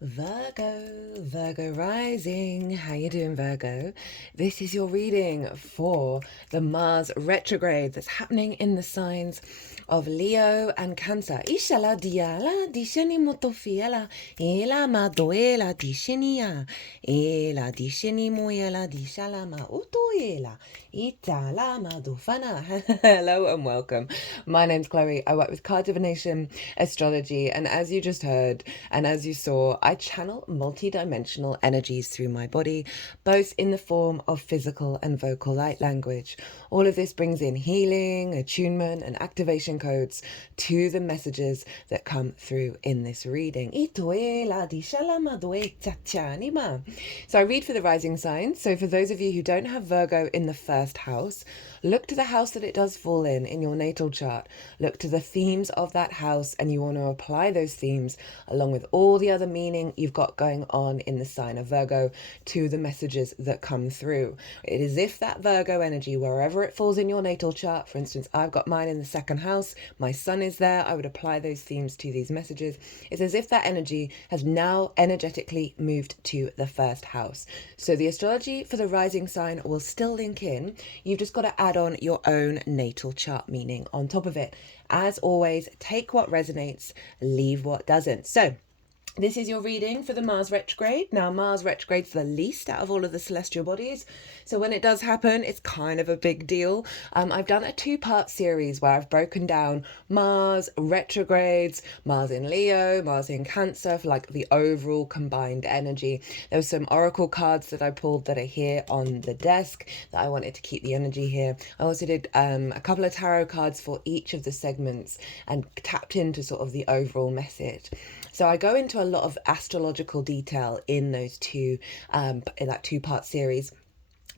Virgo rising. How you doing, Virgo? This is your reading for the Mars retrograde that's happening in the signs of Leo and Cancer. Ishala diala disheni motofiela ela madoela dishenia ela disheni moela dishala ma utoela itala madofana. Hello and welcome. My name's Chloe. I work with card divination, astrology, and as you just heard and as you saw, I channel multi-dimensional energies through my body, both in the form of physical and vocal light language. All of this brings in healing, attunement, and activation codes to the messages that come through in this reading. So I read for the rising signs. So for those of you who don't have Virgo in the first house, look to the house that it does fall in your natal chart. Look to the themes of that house, and you want to apply those themes along with all the other meaning you've got going on in the sign of Virgo to the messages that come through. It is if that Virgo energy, wherever it falls in your natal chart, for instance, I've got mine in the second house, my sun is there, I would apply those themes to these messages. It's as if that energy has now energetically moved to the first house. So the astrology for the rising sign will still link in. You've just got to add on your own natal chart meaning on top of it. As always, take what resonates, leave what doesn't. So this is your reading for the Mars retrograde. Now, Mars retrograde's the least out of all of the celestial bodies. So when it does happen, it's kind of a big deal. I've done a two-part series where I've broken down Mars retrogrades, Mars in Leo, Mars in Cancer, for like the overall combined energy. There was some oracle cards that I pulled that are here on the desk that I wanted to keep the energy here. I also did a couple of tarot cards for each of the segments and tapped into sort of the overall message. So I go into a lot of astrological detail in those in that two-part series,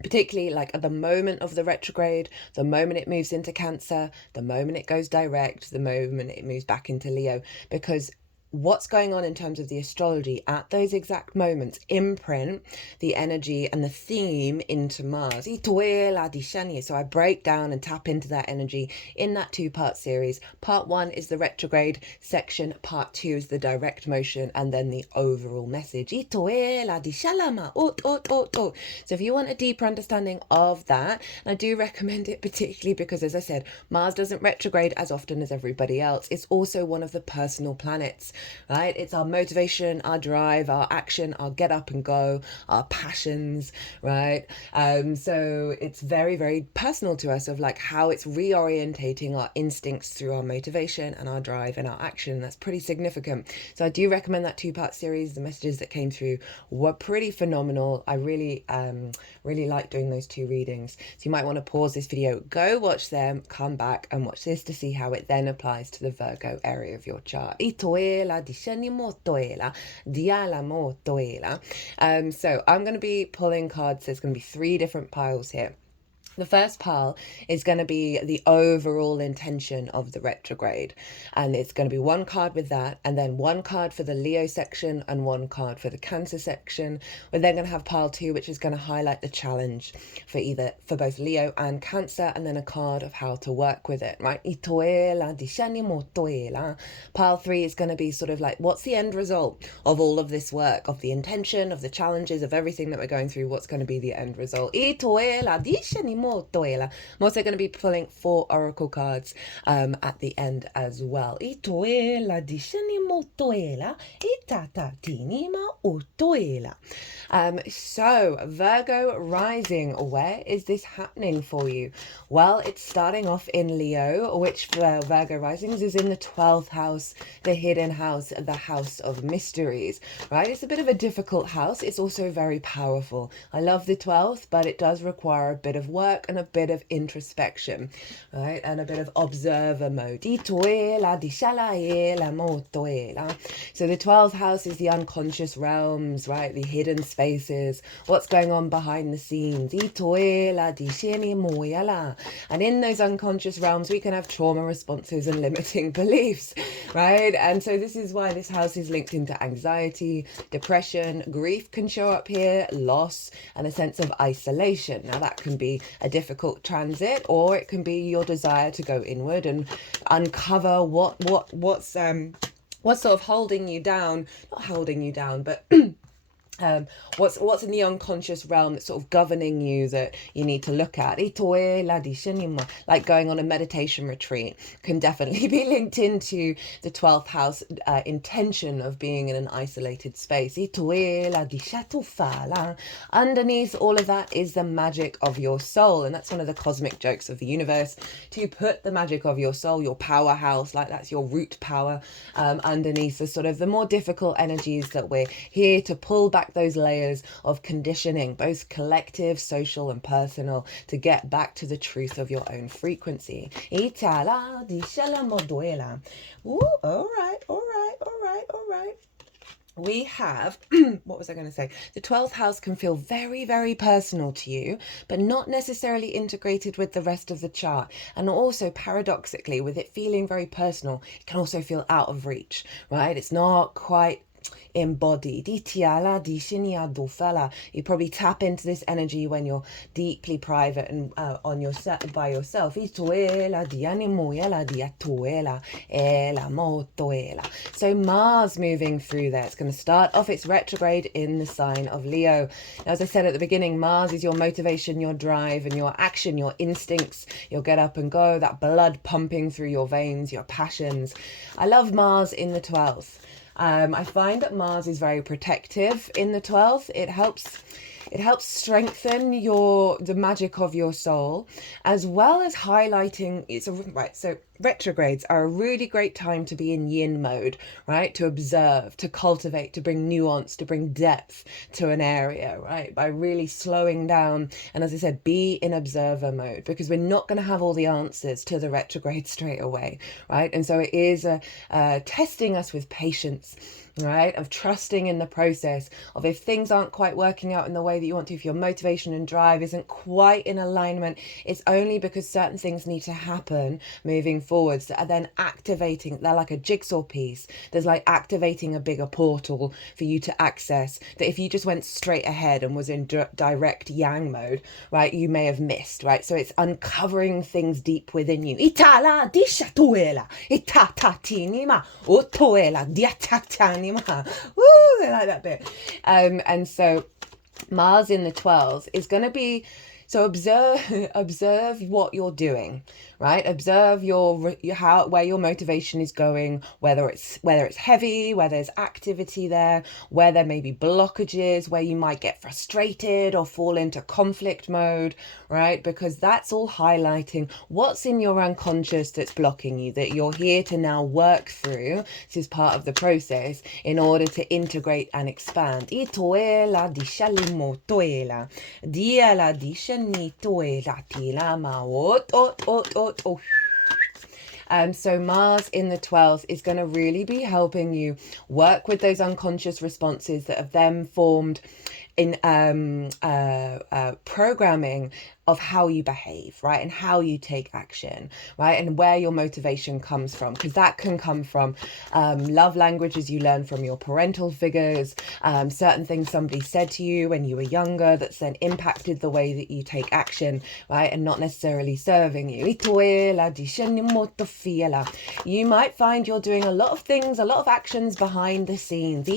particularly like at the moment of the retrograde, the moment it moves into Cancer, the moment it goes direct, the moment it moves back into Leo, because what's going on in terms of the astrology at those exact moments imprint the energy and the theme into Mars. So I break down and tap into that energy in that two-part series. Part 1 is the retrograde section, part 2 is the direct motion, and then the overall message. So if you want a deeper understanding of that, and I do recommend it particularly because, as I said, Mars doesn't retrograde as often as everybody else. It's also one of the personal planets, right? It's our motivation, our drive, our action, our get up and go, our passions, right? So it's very, very personal to us of like how it's reorientating our instincts through our motivation and our drive and our action. That's pretty significant. So I do recommend that two-part series. The messages that came through were pretty phenomenal. I really like doing those two readings. So you might want to pause this video, go watch them, come back and watch this to see how it then applies to the Virgo area of your chart. So I'm going to be pulling cards. There's going to be 3 different piles here. The first pile is going to be the overall intention of the retrograde, and it's going to be 1 card with that, and then 1 card for the Leo section and 1 card for the Cancer section. We're then going to have pile 2, which is going to highlight the challenge for both Leo and Cancer, and then a card of how to work with it, right? Pile 3 is going to be sort of like, what's the end result of all of this work, of the intention, of the challenges, of everything that we're going through? What's going to be the end result? I'm also going to be pulling 4 oracle cards at the end as well. So Virgo rising, where is this happening for you? Well, it's starting off in Leo, which for Virgo risings is in the 12th house, the hidden house, the house of mysteries, right? It's a bit of a difficult house. It's also very powerful. I love the 12th, but it does require a bit of work and a bit of introspection, right? And a bit of observer mode. So the 12th house is the unconscious realms, right? The hidden spaces, what's going on behind the scenes. And in those unconscious realms, we can have trauma responses and limiting beliefs, right? And so this is why this house is linked into anxiety, depression, grief can show up here, loss, and a sense of isolation. Now that can be a difficult transit, or it can be your desire to go inward and uncover what's what's sort of holding you down, not holding you down, but what's in the unconscious realm that's sort of governing you that you need to look at. Like going on a meditation retreat can definitely be linked into the 12th house intention of being in an isolated space. Underneath all of that is the magic of your soul, and that's one of the cosmic jokes of the universe, to put the magic of your soul, your powerhouse, like that's your root power, underneath the sort of the more difficult energies that we're here to pull back those layers of conditioning, both collective, social and personal, to get back to the truth of your own frequency. Ooh, all right. We have, what was I going to say? The 12th house can feel very, very personal to you, but not necessarily integrated with the rest of the chart. And also, paradoxically, with it feeling very personal, it can also feel out of reach, right? It's not quite embodied. You probably tap into this energy when you're deeply private and on your set by yourself. So Mars moving through there. It's going to start off its retrograde in the sign of Leo. Now, as I said at the beginning, Mars is your motivation, your drive and your action, your instincts, your get up and go, that blood pumping through your veins, your passions. I love Mars in the 12th. I find that Mars is very protective in the 12th. It helps strengthen the magic of your soul, as well as highlighting so retrogrades are a really great time to be in yin mode, right? To observe, to cultivate, to bring nuance, to bring depth to an area, right? By really slowing down and, as I said, be in observer mode, because we're not going to have all the answers to the retrograde straight away, right? And so it is testing us with patience, right? Of trusting in the process, of if things aren't quite working out in the way that you want to, if your motivation and drive isn't quite in alignment, it's only because certain things need to happen moving forwards that are then activating. They're like a jigsaw piece. There's like activating a bigger portal for you to access, that if you just went straight ahead and was in direct yang mode, right, you may have missed, right? So it's uncovering things deep within you. Itala dishatuela itatatinima otoela diatatanima. Woo, I like that bit. And so Mars in the 12th is going to be, so observe what you're doing, right? Observe where your motivation is going, whether it's heavy, where there's activity there, where there may be blockages, where you might get frustrated or fall into conflict mode, right? Because that's all highlighting what's in your unconscious that's blocking you, that you're here to now work through. This is part of the process in order to integrate and expand. So Mars in the 12th is going to really be helping you work with those unconscious responses that have then formed in programming of how you behave, right? And how you take action, right? And where your motivation comes from, because that can come from love languages you learn from your parental figures, certain things somebody said to you when you were younger that's then impacted the way that you take action, right? And not necessarily serving you. You might find you're doing a lot of things, a lot of actions behind the scenes. And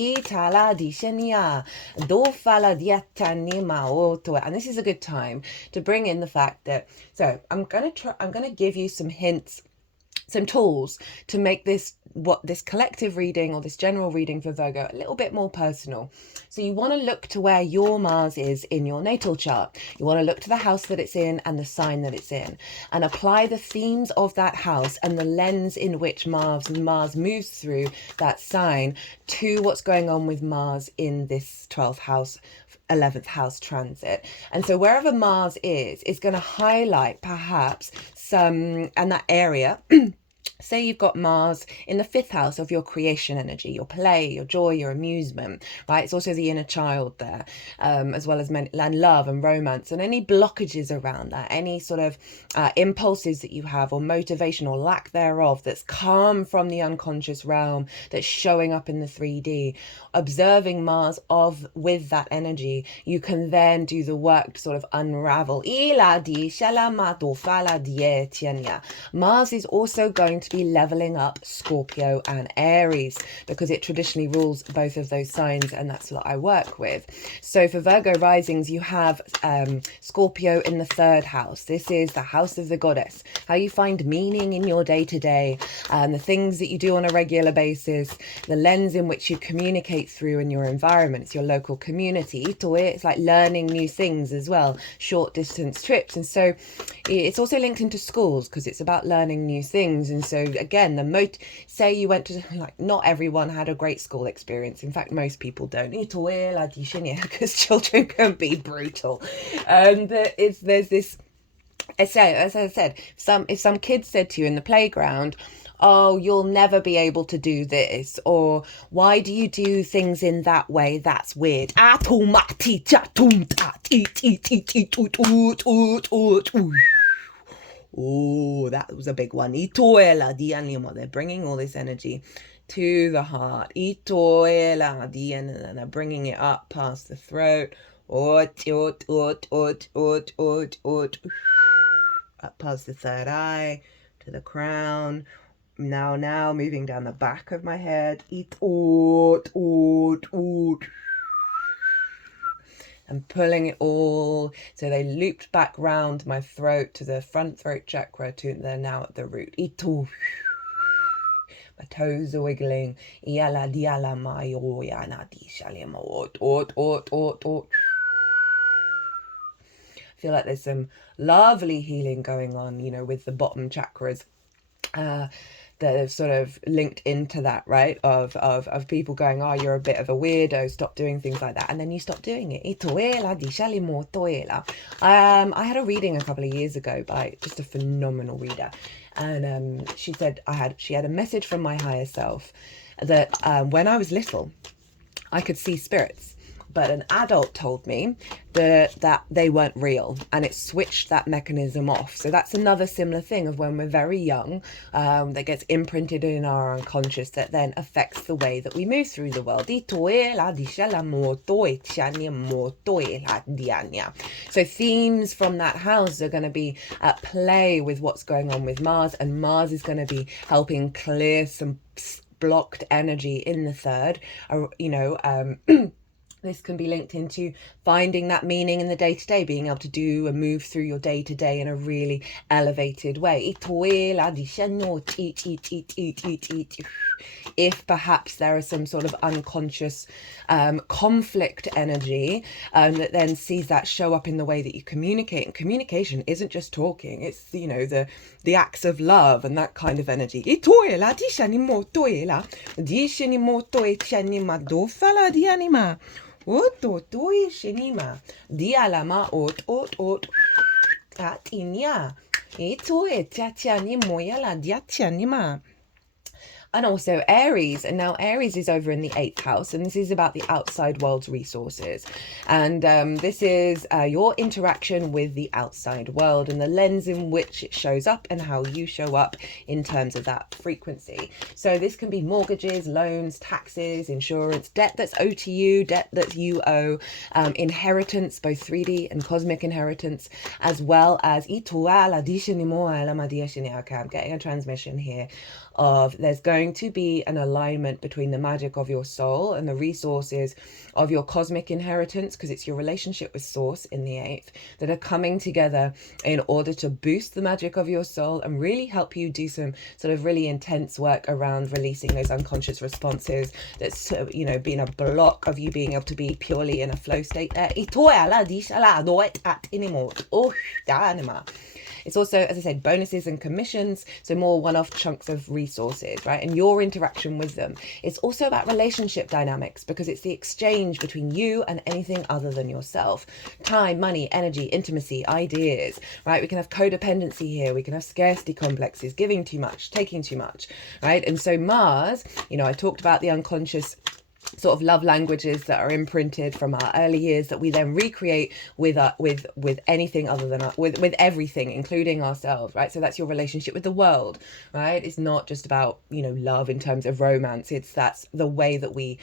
this is a good time to bring in the fact that, so I'm going to give you some hints, some tools to make this collective reading or this general reading for Virgo a little bit more personal. So you want to look to where your Mars is in your natal chart. You want to look to the house that it's in and the sign that it's in, and apply the themes of that house and the lens in which Mars moves through that sign to what's going on with Mars in this 12th house, 11th house transit. And so wherever Mars is going to highlight perhaps some, and that area say you've got Mars in the 5th house of your creation energy, your play, your joy, your amusement, right? It's also the inner child there, as well as love and romance, and any blockages around that, any sort of impulses that you have or motivation or lack thereof that's come from the unconscious realm that's showing up in the 3D. observing Mars with that energy, you can then do the work to sort of unravel. Mars is also going to be leveling up Scorpio and Aries because it traditionally rules both of those signs, and that's what I work with. So for Virgo risings, you have Scorpio in the 3rd house. This is the house of the goddess, how you find meaning in your day-to-day, the things that you do on a regular basis, the lens in which you communicate through in your environment. It's your local community. It's like learning new things as well, short distance trips. And so it's also linked into schools because it's about learning new things. And so again, say you went to, like, not everyone had a great school experience. In fact, most people don't, because children can be brutal. And there's this, as I said, if some kids said to you in the playground, oh, you'll never be able to do this, or why do you do things in that way? That's weird. Oh, that was a big one. They're bringing all this energy to the heart. And they're bringing it up past the throat. Up past the 3rd eye to the crown. Now moving down the back of my head. And pulling it all, so they looped back round my throat to the front throat chakra. They're now at the root. My toes are wiggling. I feel like there's some lovely healing going on, with the bottom chakras. That have sort of linked into that, right? Of people going, oh, you're a bit of a weirdo, stop doing things like that, and then you stop doing it. I had a reading a couple of years ago by just a phenomenal reader, and she said she had a message from my higher self that when I was little, I could see spirits. But an adult told me that they weren't real, and it switched that mechanism off. So that's another similar thing of when we're very young, that gets imprinted in our unconscious, that then affects the way that we move through the world. So themes from that house are going to be at play with what's going on with Mars, and Mars is going to be helping clear some blocked energy in the 3rd. This can be linked into finding that meaning in the day-to-day, being able to do and move through your day-to-day in a really elevated way. If perhaps there is some sort of unconscious conflict energy that then sees that show up in the way that you communicate. And communication isn't just talking, it's, the acts of love and that kind of energy. And also Aries, and now Aries is over in the 8th house, and this is about the outside world's resources, and this is your interaction with the outside world and the lens in which it shows up and how you show up in terms of that frequency. So this can be mortgages, loans, taxes, insurance, debt that's owed to you, debt that you owe, inheritance, both 3D and cosmic inheritance, as well as okay, I'm getting a transmission here of there's going to be an alignment between the magic of your soul and the resources of your cosmic inheritance, because it's your relationship with Source in the 8th that are coming together in order to boost the magic of your soul and really help you do some sort of really intense work around releasing those unconscious responses that's been a block of you being able to be purely in a flow state there. It's also, as I said, bonuses and commissions, so more one-off chunks of resources, right? And your interaction with them. It's also about relationship dynamics, because it's the exchange between you and anything other than yourself. Time, money, energy, intimacy, ideas, right? We can have codependency here. We can have scarcity complexes, giving too much, taking too much, right? And so Mars, I talked about the unconscious sort of love languages that are imprinted from our early years that we then recreate with anything other than with everything, including ourselves, right? So that's your relationship with the world, right? It's not just about, you know, love in terms of romance. That's the way that we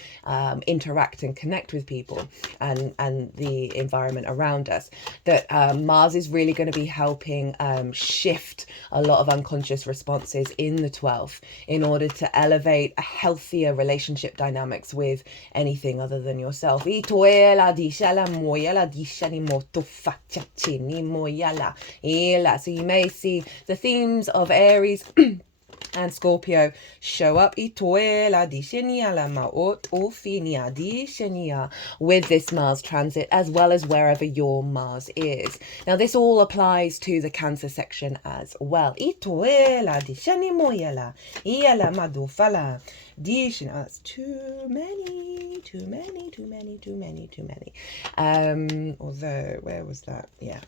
interact and connect with people and the environment around us. That Mars is really going to be helping shift a lot of unconscious responses in the 12th in order to elevate a healthier relationship dynamics with anything other than yourself. So you may see the themes of Aries and Scorpio show up with this Mars transit, as well as wherever your Mars is. Now this all applies to the Cancer section as well. That's too many. Although, where was that? Yeah.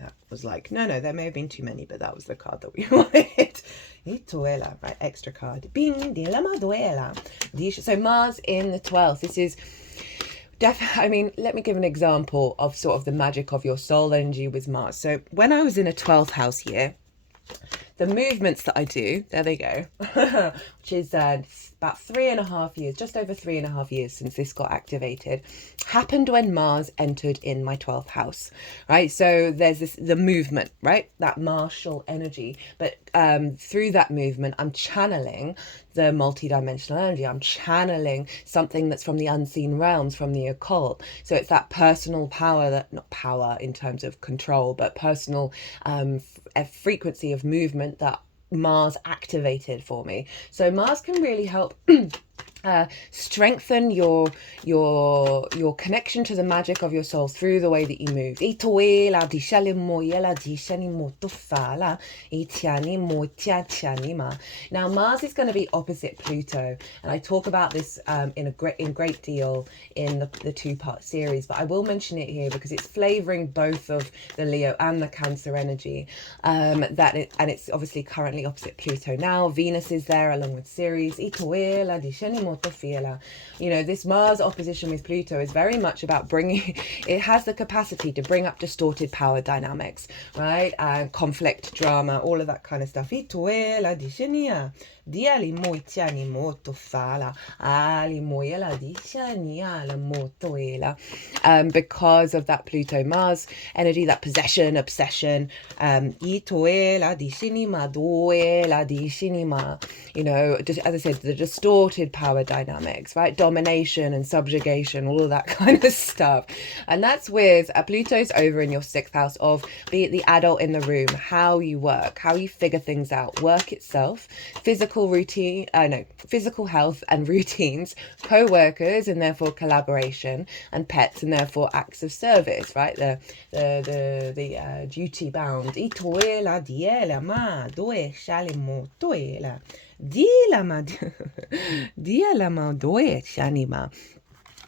That was like, no, there may have been too many, but that was the card that we wanted. Right, extra card. Bing, de la maduela. So Mars in the 12th. This is definitely, I mean, let me give an example of sort of the magic of your soul energy with Mars. So when I was in a 12th house year, the movements that I do, there they go, which is about 3.5 years, just over 3.5 years since this got activated, happened when Mars entered in my 12th house, right? So there's the movement, right? That martial energy. But through that movement, I'm channeling the multidimensional energy. I'm channeling something that's from the unseen realms, from the occult. So it's that personal power, that not power in terms of control, but personal a frequency of movement that Mars activated for me. So Mars can really help strengthen your connection to the magic of your soul through the way that you move. Now Mars is going to be opposite Pluto, and I talk about this in great deal in the two-part series, but I will mention it here because it's flavoring both of the Leo and the Cancer energy. And it's obviously currently opposite Pluto now. Venus is there along with Ceres. You know, this Mars opposition with Pluto is very much about it has the capacity to bring up distorted power dynamics, right? Conflict, drama, all of that kind of stuff. Because of that Pluto Mars energy, that possession, obsession, you know, just as I said, the distorted power dynamics, right? Domination and subjugation, all of that kind of stuff. And that's with Pluto's over in your 6th house of the adult in the room, how you work, how you figure things out, work itself, physical health and routines, co-workers and therefore collaboration, and pets and therefore acts of service, right? The duty bound.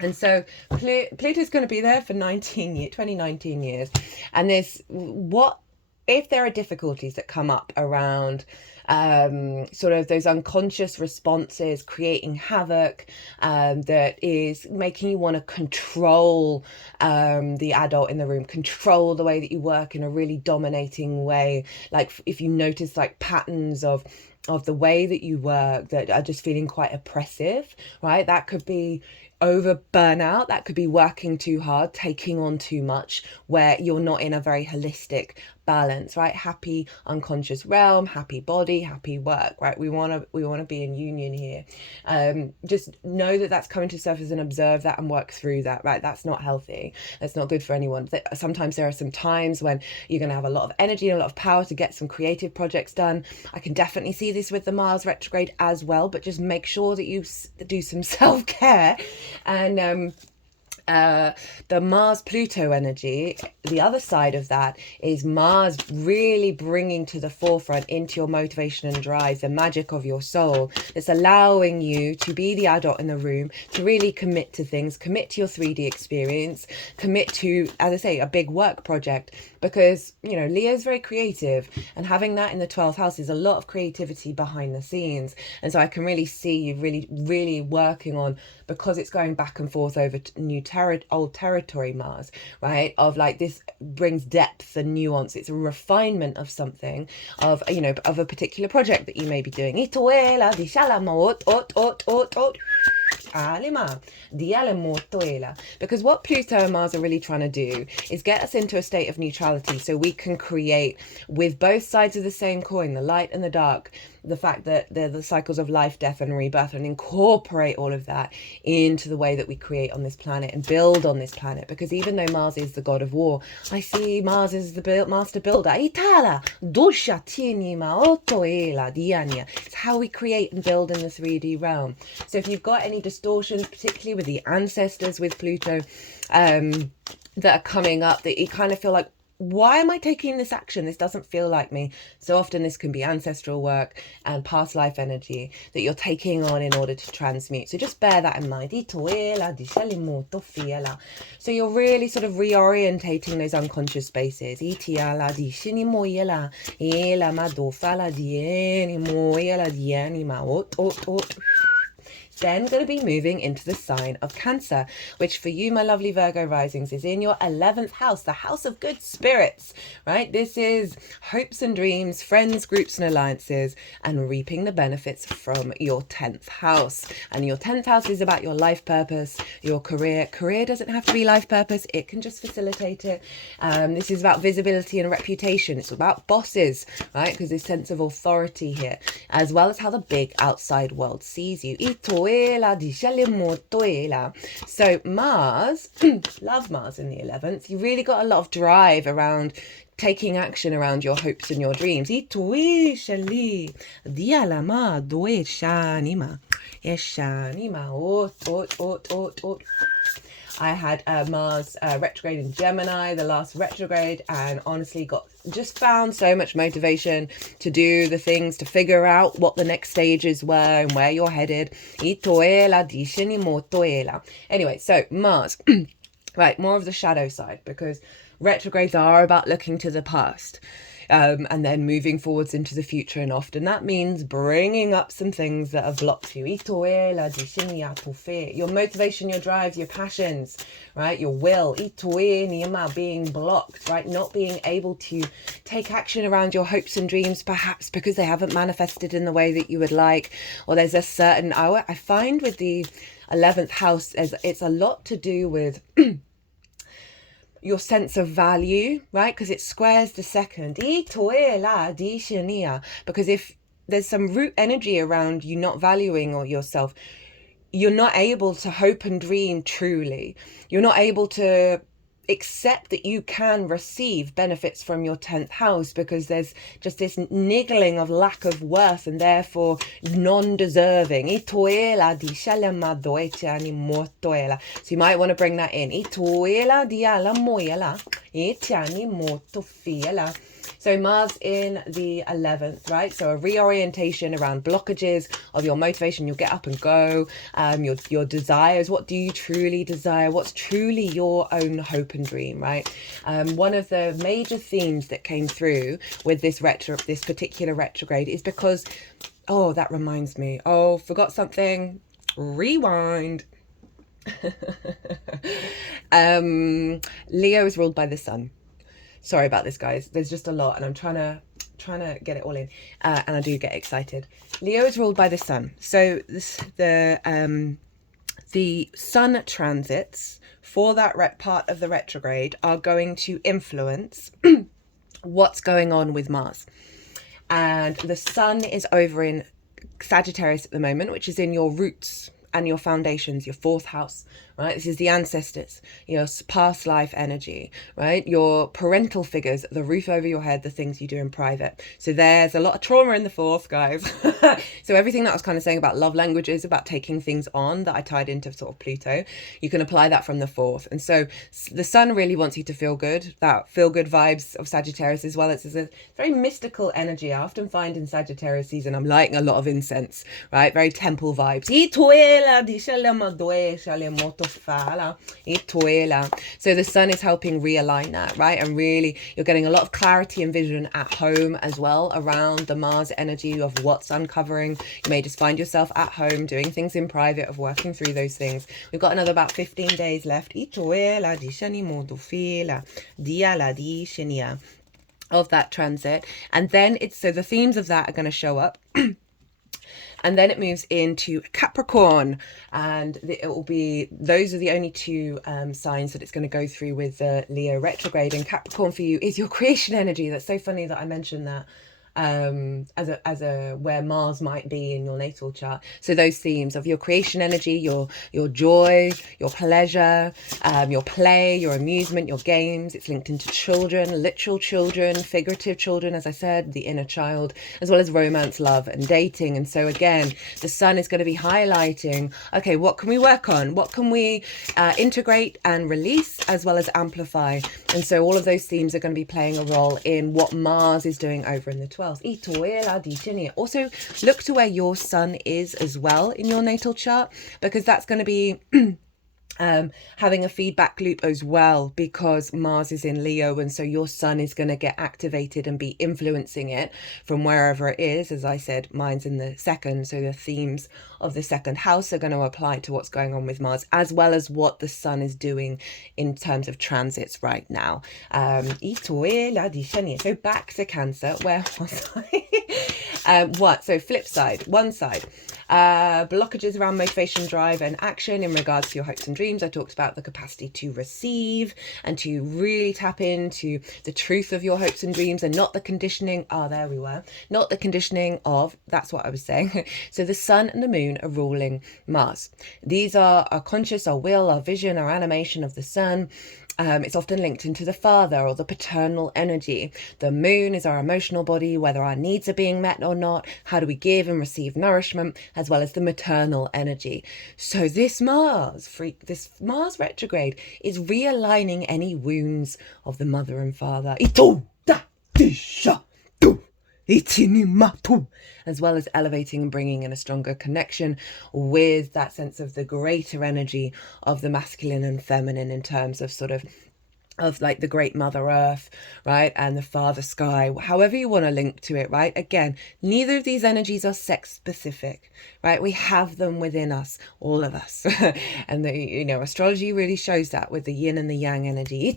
And so Pluto's going to be there for 19 years. And if there are difficulties that come up around sort of those unconscious responses, creating havoc, that is making you want to control the adult in the room, control the way that you work in a really dominating way. Like if you notice like patterns of the way that you work that are just feeling quite oppressive, right? That could be over burnout, that could be working too hard, taking on too much, where you're not in a very holistic balance, right? Happy unconscious realm, happy body, happy work, right? We want to be in union here. Just know that that's coming to surface and observe that and work through that, right? That's not healthy. That's not good for anyone. Sometimes there are some times when you're going to have a lot of energy and a lot of power to get some creative projects done. I can definitely see this with the Mars retrograde as well, but just make sure that you do some self-care. And the Mars Pluto energy, the other side of that is Mars really bringing to the forefront into your motivation and drive the magic of your soul. It's allowing you to be the adult in the room, to really commit to things, commit to your 3D experience, commit to, as I say, a big work project. because, you know, Leo's very creative, and having that in the 12th house is a lot of creativity behind the scenes. And so I can really see you really working on, because it's going back and forth over old territory, Mars, right? Of like, this brings depth and nuance. It's a refinement of something, of, you know, of a particular project that you may be doing. Because what Pluto and Mars are really trying to do is get us into a state of neutrality, so we can create with both sides of the same coin, the light and the dark, the fact that they're the cycles of life, death and rebirth, and incorporate all of that into the way that we create on this planet and build on this planet. Because even though Mars is the god of war, I see Mars as the master builder. It's how we create and build in the 3D realm. So if you've got any distortions, particularly with the ancestors with Pluto, that are coming up, that you kind of feel like, why am I taking this action? This doesn't feel like me. So often this can be ancestral work and past life energy that you're taking on in order to transmute. So just bear that in mind. So you're really sort of reorientating those unconscious spaces. Then going to be moving into the sign of Cancer, which for you, my lovely Virgo risings, is in your 11th house, the house of good spirits, right? This is hopes and dreams, friends, groups and alliances, and reaping the benefits from your 10th house. And your 10th house is about your life purpose, your career. Career doesn't have to be life purpose. It can just facilitate it. This is about visibility and reputation. It's about bosses, right? Because there's sense of authority here, as well as how the big outside world sees you. So Mars, love Mars in the 11th. You really got a lot of drive around taking action around your hopes and your dreams. I had Mars retrograde in Gemini, the last retrograde, and honestly just found so much motivation to do the things, to figure out what the next stages were and where you're headed. Anyway, so Mars, right, more of the shadow side, because retrogrades are about looking to the past. And then moving forwards into the future, and often that means bringing up some things that have blocked you. Your motivation, your drives, your passions, right? Your will, being blocked, right? Not being able to take action around your hopes and dreams, perhaps because they haven't manifested in the way that you would like, or there's a certain, I find with the 11th house, it's a lot to do with your sense of value, right? Because it squares the second. Because if there's some root energy around you not valuing or yourself, you're not able to hope and dream truly. You're not able to accept that you can receive benefits from your 10th house, because there's just this niggling of lack of worth and therefore non-deserving. So you might want to bring that in. So Mars in the 11th, right? So a reorientation around blockages of your motivation. You'll get up and go. Your desires. What do you truly desire? What's truly your own hope and dream, right? One of the major themes that came through with this particular retrograde is because, oh, that reminds me. Oh, forgot something. Rewind. Leo is ruled by the sun. Sorry about this, guys. There's just a lot, and I'm trying to get it all in, and I do get excited. Leo is ruled by the sun, so the sun transits for that part of the retrograde are going to influence what's going on with Mars, and the sun is over in Sagittarius at the moment, which is in your roots and your foundations, your 4th house, right? This is the ancestors, your past life energy, right? Your parental figures, the roof over your head, the things you do in private. So there's a lot of trauma in the 4th, guys. So everything that I was kind of saying about love languages, about taking things on, that I tied into sort of Pluto, you can apply that from the 4th. And so the sun really wants you to feel good, that feel good vibes of Sagittarius as well. It's a very mystical energy. I often find in Sagittarius season, I'm lighting a lot of incense, right? Very temple vibes. So the sun is helping realign that, right? And really, you're getting a lot of clarity and vision at home as well around the Mars energy of what's uncovering. You may just find yourself at home doing things in private, of working through those things. We've got another about 15 days left of that transit. And then so the themes of that are going to show up. And then it moves into Capricorn, and it will be, those are the only two signs that it's going to go through with the Leo retrograde. And Capricorn for you is your creation energy. That's so funny that I mentioned that as a where Mars might be in your natal chart. So those themes of your creation energy, your joy, your pleasure, your play, your amusement, your games. It's linked into children, literal children, figurative children, as I said, the inner child, as well as romance, love, and dating. And so again, the sun is going to be highlighting, okay, what can we work on? What can we integrate and release, as well as amplify? And so all of those themes are going to be playing a role in what Mars is doing over in the 12th. Also, look to where your sun is as well in your natal chart, because that's going to be having a feedback loop as well, because Mars is in Leo, and so your sun is going to get activated and be influencing it from wherever it is. As I said, mine's in the second, so the themes of the second house are going to apply to what's going on with Mars, as well as what the sun is doing in terms of transits right now. So back to Cancer. Where was I? So flip side, one side. Blockages around motivation, drive, and action in regards to your hopes and dreams. I talked about the capacity to receive and to really tap into the truth of your hopes and dreams, and not the conditioning. There we were. Not the conditioning of, that's what I was saying. So the sun and the moon are ruling Mars. These are our conscious, our will, our vision, our animation of the sun. It's often linked into the father or the paternal energy. The moon is our emotional body, whether our needs are being met or not. How do we give and receive nourishment, as well as the maternal energy. So this Mars retrograde is realigning any wounds of the mother and father. As well as elevating and bringing in a stronger connection with that sense of the greater energy of the masculine and feminine, in terms of sort of like the great mother earth, right, and the father sky, however you want to link to it, right? Again, neither of these energies are sex specific, right? We have them within us, all of us. And astrology really shows that with the yin and the yang energy.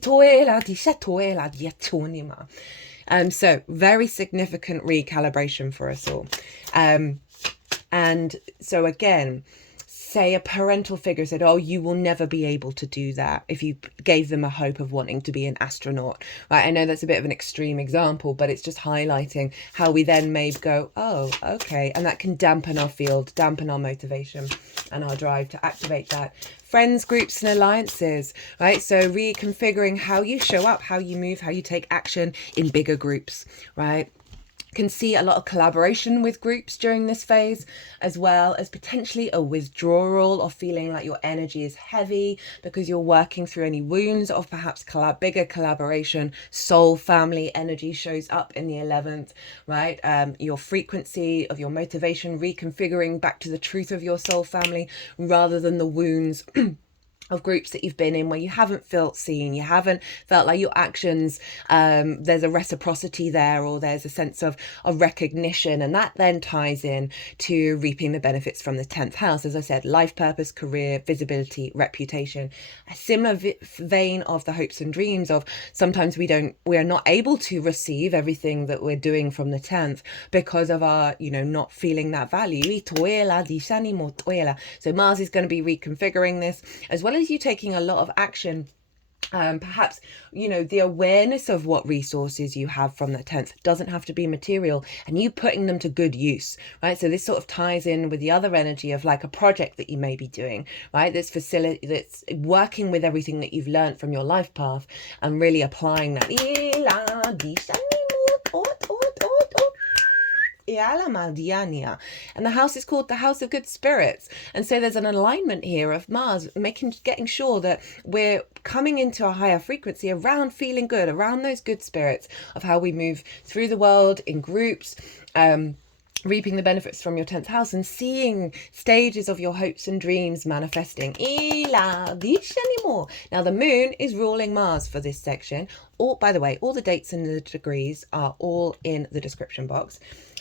So very significant recalibration for us all. And so again, say a parental figure said, oh, you will never be able to do that, if you gave them a hope of wanting to be an astronaut, right? I know that's a bit of an extreme example, but it's just highlighting how we then may go, oh, okay. And that can dampen our field, dampen our motivation and our drive to activate that. Friends, groups, and alliances, right? So reconfiguring how you show up, how you move, how you take action in bigger groups, right? Can see a lot of collaboration with groups during this phase, as well as potentially a withdrawal or feeling like your energy is heavy because you're working through any wounds of perhaps bigger collaboration. Soul family energy shows up in the 11th, right? Your frequency of your motivation, reconfiguring back to the truth of your soul family rather than the wounds of groups that you've been in where you haven't felt seen, you haven't felt like your actions, there's a reciprocity there, or there's a sense of recognition, and that then ties in to reaping the benefits from the 10th house. As I said, life purpose, career, visibility, reputation. A similar vein of the hopes and dreams of sometimes we're not able to receive everything that we're doing from the 10th because of our, not feeling that value. So Mars is going to be reconfiguring this, as well as you taking a lot of action. Perhaps, the awareness of what resources you have from the 10th doesn't have to be material, and you putting them to good use, right? So this sort of ties in with the other energy of like a project that you may be doing, right? That's working with everything that you've learned from your life path and really applying that. And the house is called the House of Good Spirits, and so there's an alignment here of Mars getting sure that we're coming into a higher frequency around feeling good, around those good spirits of how we move through the world in groups, reaping the benefits from your 10th house and seeing stages of your hopes and dreams manifesting. Now, the moon is ruling Mars for this section. By the way, all the dates and the degrees are all in the description box.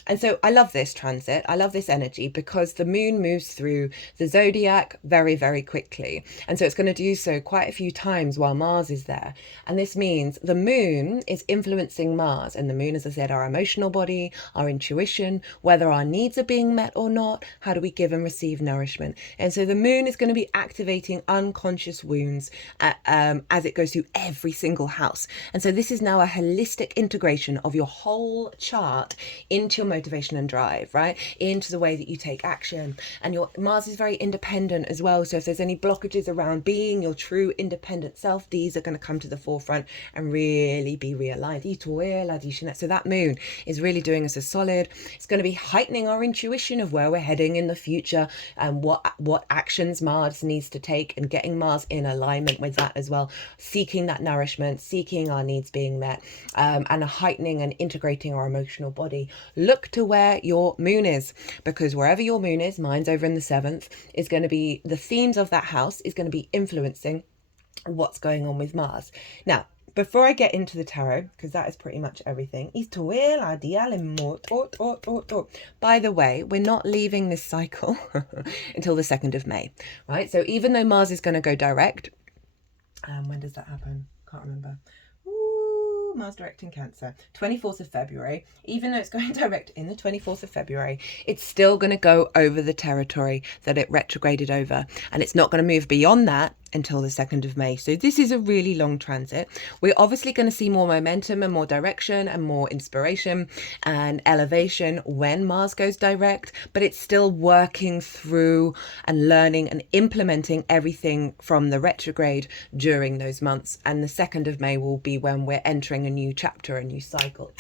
And so I love this transit. I love this energy because the moon moves through the zodiac very, very quickly. And so it's going to do so quite a few times while Mars is there. And this means the moon is influencing Mars. And the moon, as I said, our emotional body, our intuition, whether our needs are being met or not, how do we give and receive nourishment. And so the moon is going to be activating unconscious wounds as it goes through every single house. And so this is now a holistic integration of your whole chart into your motivation and drive, right, into the way that you take action. And your Mars is very independent as well, so if there's any blockages around being your true independent self, these are going to come to the forefront and really be realigned. So that moon is really doing us a solid. It's going to be heightening our intuition of where we're heading in the future and what actions Mars needs to take, and getting Mars in alignment with that as well, seeking that nourishment, seeking our needs being met, and heightening and integrating our emotional body. Look to where your moon is, because wherever your moon is, mine's over in the 7th, is going to be the themes of that house is going to be influencing what's going on with Mars. Now, before I get into the tarot, because that is pretty much everything, by the way, we're not leaving this cycle until the 2nd of May, right? So even though Mars is going to go direct, when does that happen? Can't remember. Mars direct in Cancer, 24th of February. Even though it's going direct in the 24th of February, it's still going to go over the territory that it retrograded over, and it's not going to move beyond that until the 2nd of May. So this is a really long transit. We're obviously going to see more momentum and more direction and more inspiration and elevation when Mars goes direct, but it's still working through and learning and implementing everything from the retrograde during those months. And the 2nd of May will be when we're entering a new chapter, a new cycle.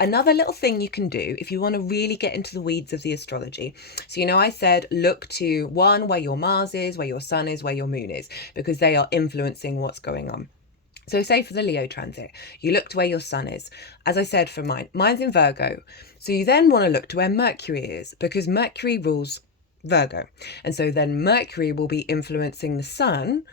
Another little thing you can do if you want to really get into the weeds of the astrology. So, I said, look to where your Mars is, where your Sun is, where your Moon is, because they are influencing what's going on. So say for the Leo transit, you look to where your Sun is. As I said for mine's in Virgo. So you then want to look to where Mercury is, because Mercury rules Virgo. And so then Mercury will be influencing the Sun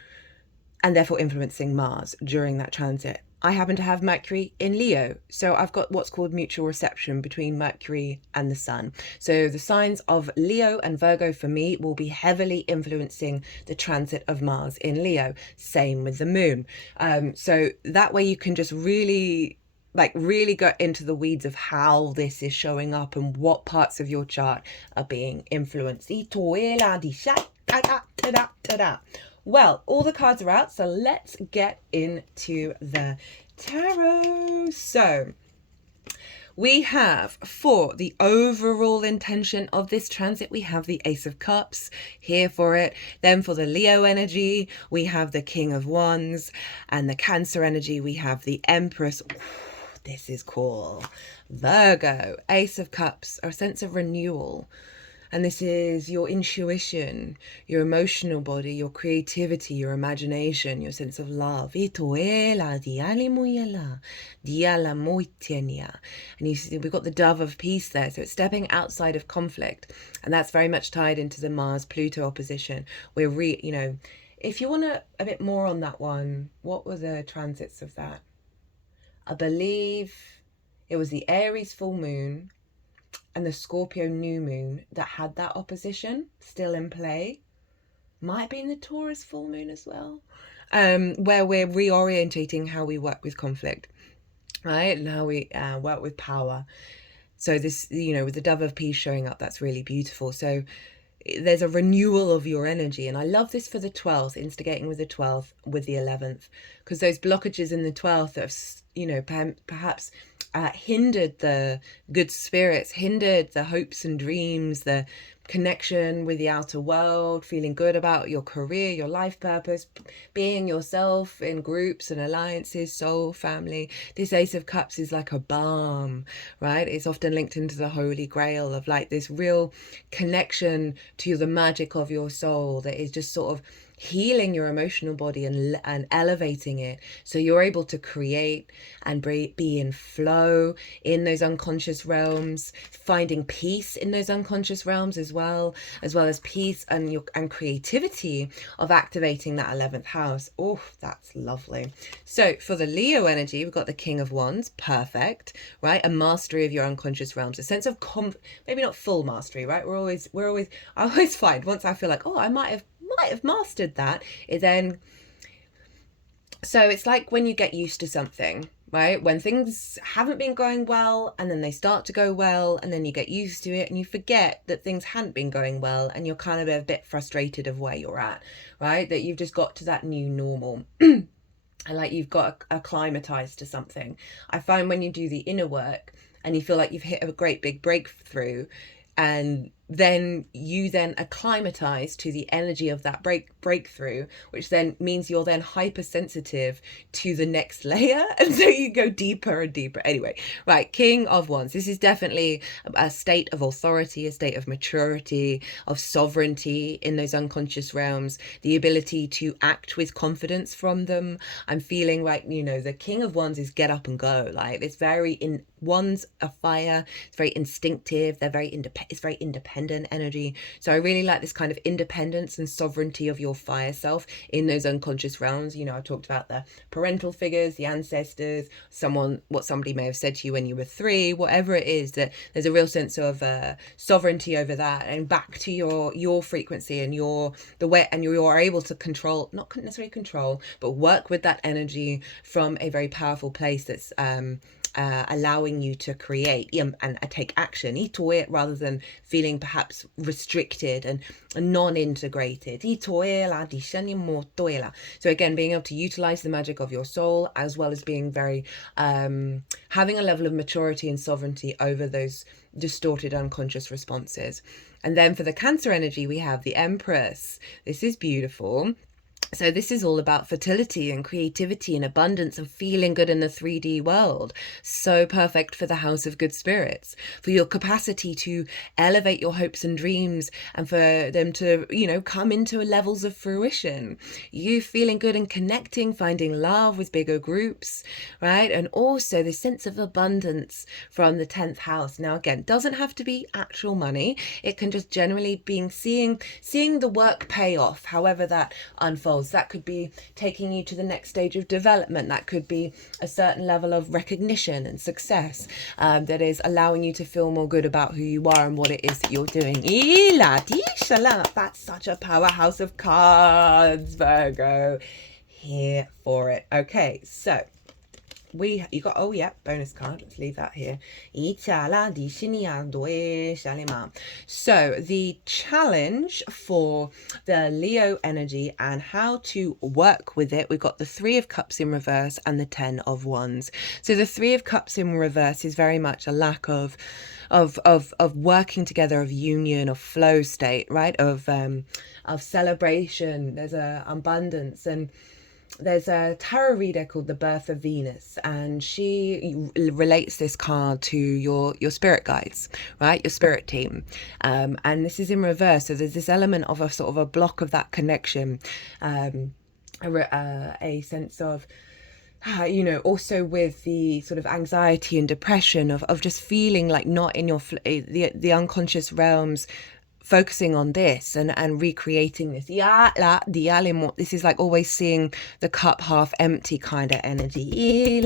and therefore influencing Mars during that transit. I happen to have Mercury in Leo, so I've got what's called mutual reception between Mercury and the Sun. So the signs of Leo and Virgo for me will be heavily influencing the transit of Mars in Leo. Same with the Moon. So that way you can just really go into the weeds of how this is showing up and what parts of your chart are being influenced. Well, all the cards are out, so let's get into the tarot. So we have, for the overall intention of this transit, we have the Ace of Cups, here for it. Then for the Leo energy, we have the King of Wands, and the Cancer energy, we have the Empress. Ooh, this is cool. Virgo, Ace of Cups, a sense of renewal. And this is your intuition, your emotional body, your creativity, your imagination, your sense of love. And you see, we've got the Dove of Peace there. So it's stepping outside of conflict. And that's very much tied into the Mars-Pluto opposition. If you want a bit more on that one, what were the transits of that? I believe it was the Aries full moon and the Scorpio new moon that had that opposition still in play. Might be in the Taurus full moon as well, where we're reorientating how we work with conflict, right, and how we work with power. So this, with the Dove of Peace showing up, that's really beautiful. So there's a renewal of your energy, and I love this for the 12th, instigating with the 12th, with the 11th, because those blockages in the 12th that have, perhaps hindered the good spirits, hindered the hopes and dreams, the connection with the outer world, feeling good about your career, your life purpose, being yourself in groups and alliances, soul, family. This Ace of Cups is like a balm, right? It's often linked into the Holy Grail of like this real connection to the magic of your soul that is just sort of healing your emotional body and elevating it, so you're able to create and be in flow in those unconscious realms, finding peace in those unconscious realms as well as peace and creativity of activating that 11th house. Oh, that's lovely. So for the Leo energy, we've got the King of Wands, perfect, right? A mastery of your unconscious realms, a sense of maybe not full mastery, right? I always find once I feel like, oh, I might have mastered that, so it's like when you get used to something, right? When things haven't been going well and then they start to go well, and then you get used to it and you forget that things hadn't been going well, and you're kind of a bit frustrated of where you're at, right? That you've just got to that new normal. And like you've got acclimatized to something. I find when you do the inner work and you feel like you've hit a great big breakthrough, and then you acclimatize to the energy of that breakthrough, which then means you're then hypersensitive to the next layer, and so you go deeper and deeper. Anyway, right, King of Wands, this is definitely a state of authority, a state of maturity, of sovereignty in those unconscious realms, the ability to act with confidence from them. I'm feeling like, the King of Wands is get up and go. Like it's very Wands are fire, it's very instinctive, it's very independent energy. So I really like this kind of independence and sovereignty of your fire self in those unconscious realms. I talked about the parental figures, the ancestors, what somebody may have said to you when you were 3, whatever it is, that there's a real sense of sovereignty over that, and back to your frequency and the way, and you are able to control, not necessarily control, but work with that energy from a very powerful place that's allowing you to create and take action, rather than feeling perhaps restricted and non-integrated. So again, being able to utilize the magic of your soul, as well as being very having a level of maturity and sovereignty over those distorted unconscious responses. And then for the Cancer energy, we have the Empress. This is beautiful. So this is all about fertility and creativity and abundance and feeling good in the 3D world. So perfect for the House of Good Spirits, for your capacity to elevate your hopes and dreams and for them to, come into levels of fruition. You feeling good and connecting, finding love with bigger groups, right? And also the sense of abundance from the 10th house. Now, again, doesn't have to be actual money. It can just generally be seeing the work pay off, however that unfolds. That could be taking you to the next stage of development. That could be a certain level of recognition and success that is allowing you to feel more good about who you are and what it is that you're doing. That's such a powerhouse of cards, Virgo. Here for it. Okay, so you got, bonus card. Let's leave that here. So the challenge for the Leo energy and how to work with it, we've got the 3 of Cups in reverse and the 10 of Wands. So the 3 of Cups in reverse is very much a lack of working together, of union, of flow state, right? Of celebration. There's a abundance, and there's a tarot reader called the Birth of Venus, and she relates this card to your spirit guides, right? Your spirit team. And this is in reverse. So there's this element of a sort of a block of that connection, a sense of, also with the sort of anxiety and depression of just feeling like not in your, the unconscious realms, focusing on this and recreating this. This is like always seeing the cup half empty kind of energy.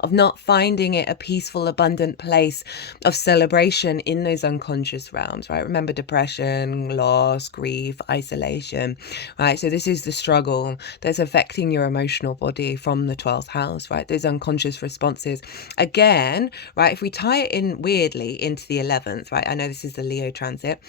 Of not finding it a peaceful, abundant place of celebration in those unconscious realms, right? Remember, depression, loss, grief, isolation, right? So this is the struggle that's affecting your emotional body from the 12th house, right? Those unconscious responses. Again, right, if we tie it in weirdly into the 11th, right? I know this is the Leo transit.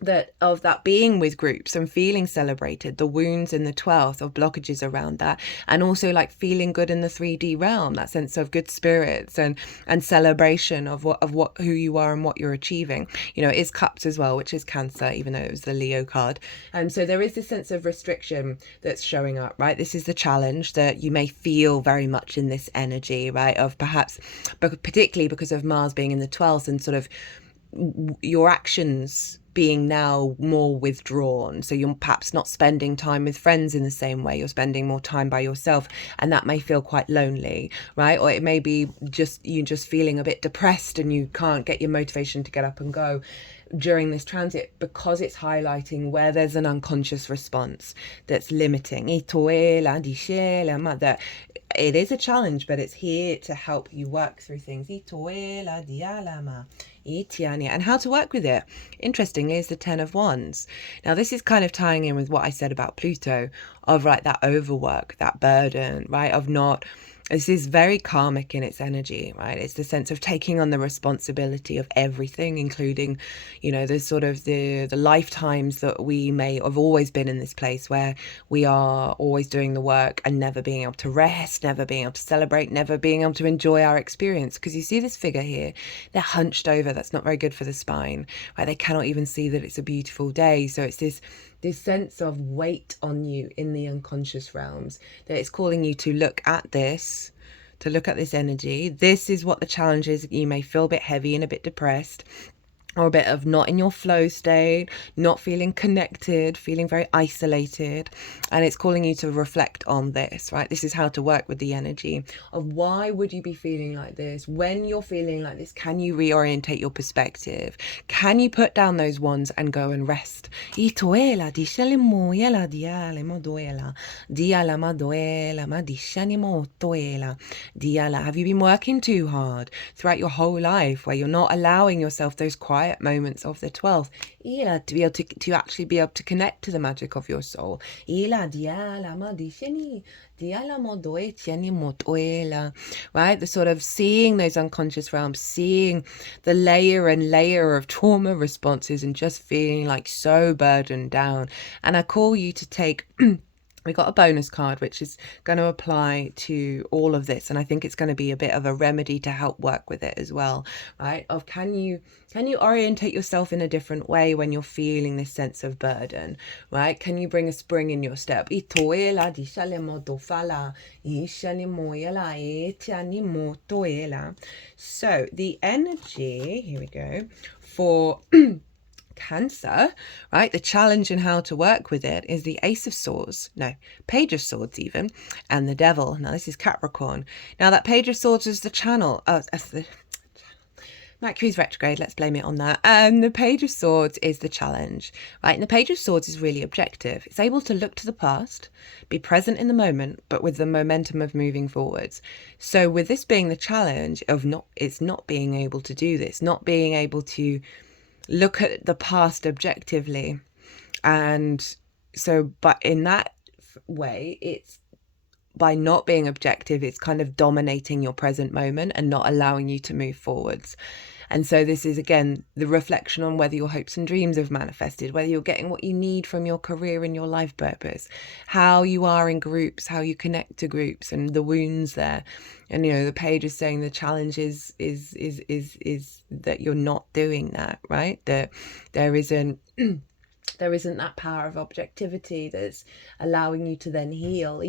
that being with groups and feeling celebrated, the wounds in the 12th of blockages around that, and also like feeling good in the 3D realm, that sense of good spirits and celebration of what who you are and what you're achieving. It is cups as well, which is Cancer, even though it was the Leo card. And so there is this sense of restriction that's showing up, right? This is the challenge that you may feel very much in this energy, right, of perhaps, but particularly because of Mars being in the 12th and sort of your actions being now more withdrawn. So you're perhaps not spending time with friends in the same way. You're spending more time by yourself, and that may feel quite lonely, right? Or it may be just you just feeling a bit depressed and you can't get your motivation to get up and go during this transit, because it's highlighting where there's an unconscious response that's limiting. That it is a challenge, but it's here to help you work through things. And how to work with it, interestingly, is the 10 of Wands. Now, this is kind of tying in with what I said about Pluto, of right, that overwork, that burden, right, of not. This is very karmic in its energy, right? It's the sense of taking on the responsibility of everything, including, the sort of the lifetimes that we may have always been in this place where we are always doing the work and never being able to rest, never being able to celebrate, never being able to enjoy our experience. Because you see this figure here, they're hunched over. That's not very good for the spine, right? They cannot even see that it's a beautiful day. So it's this sense of weight on you in the unconscious realms, that it's calling you to look at this energy. This is what the challenge is. You may feel a bit heavy and a bit depressed, or a bit of not in your flow state, not feeling connected, feeling very isolated. And it's calling you to reflect on this, right? This is how to work with the energy of why would you be feeling like this? When you're feeling like this, can you reorientate your perspective? Can you put down those wands and go and rest? Have you been working too hard throughout your whole life where you're not allowing yourself those quiet moments of the 12th to be able to actually be able to connect to the magic of your soul? Right, the sort of seeing those unconscious realms, seeing the layer and layer of trauma responses, and just feeling like so burdened down. And I call you to take we got a bonus card which is going to apply to all of this, and I think it's going to be a bit of a remedy to help work with it as well, right? Of can you orientate yourself in a different way when you're feeling this sense of burden, right? Can you bring a spring in your step? So the energy, here we go, for Cancer, right? The challenge in how to work with it is the Ace of Swords, Page of Swords even, and the Devil. Now this is Capricorn. Now that Page of Swords is the channel. Mercury's retrograde, let's blame it on that. The Page of Swords is the challenge, right? And the Page of Swords is really objective. It's able to look to the past, be present in the moment, but with the momentum of moving forwards. So with this being the challenge of it's not being able to do this, not being able to look at the past objectively. And so, but in that way, it's by not being objective, it's kind of dominating your present moment and not allowing you to move forwards. And so this is, again, the reflection on whether your hopes and dreams have manifested, whether you're getting what you need from your career and your life purpose, how you are in groups, how you connect to groups, and the wounds there. And, the page is saying the challenge is that you're not doing that, right? That there isn't that power of objectivity that's allowing you to then heal.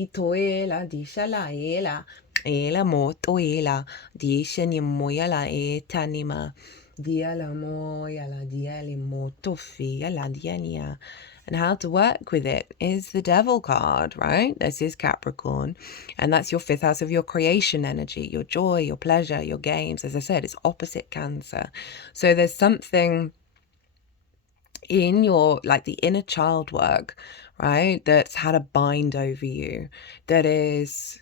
And how to work with it is the Devil card, right? This is Capricorn, and that's your 5th house of your creation energy, your joy, your pleasure, your games. As I said, it's opposite Cancer. So there's something in your, like, the inner child work, right, that's had a bind over you, that is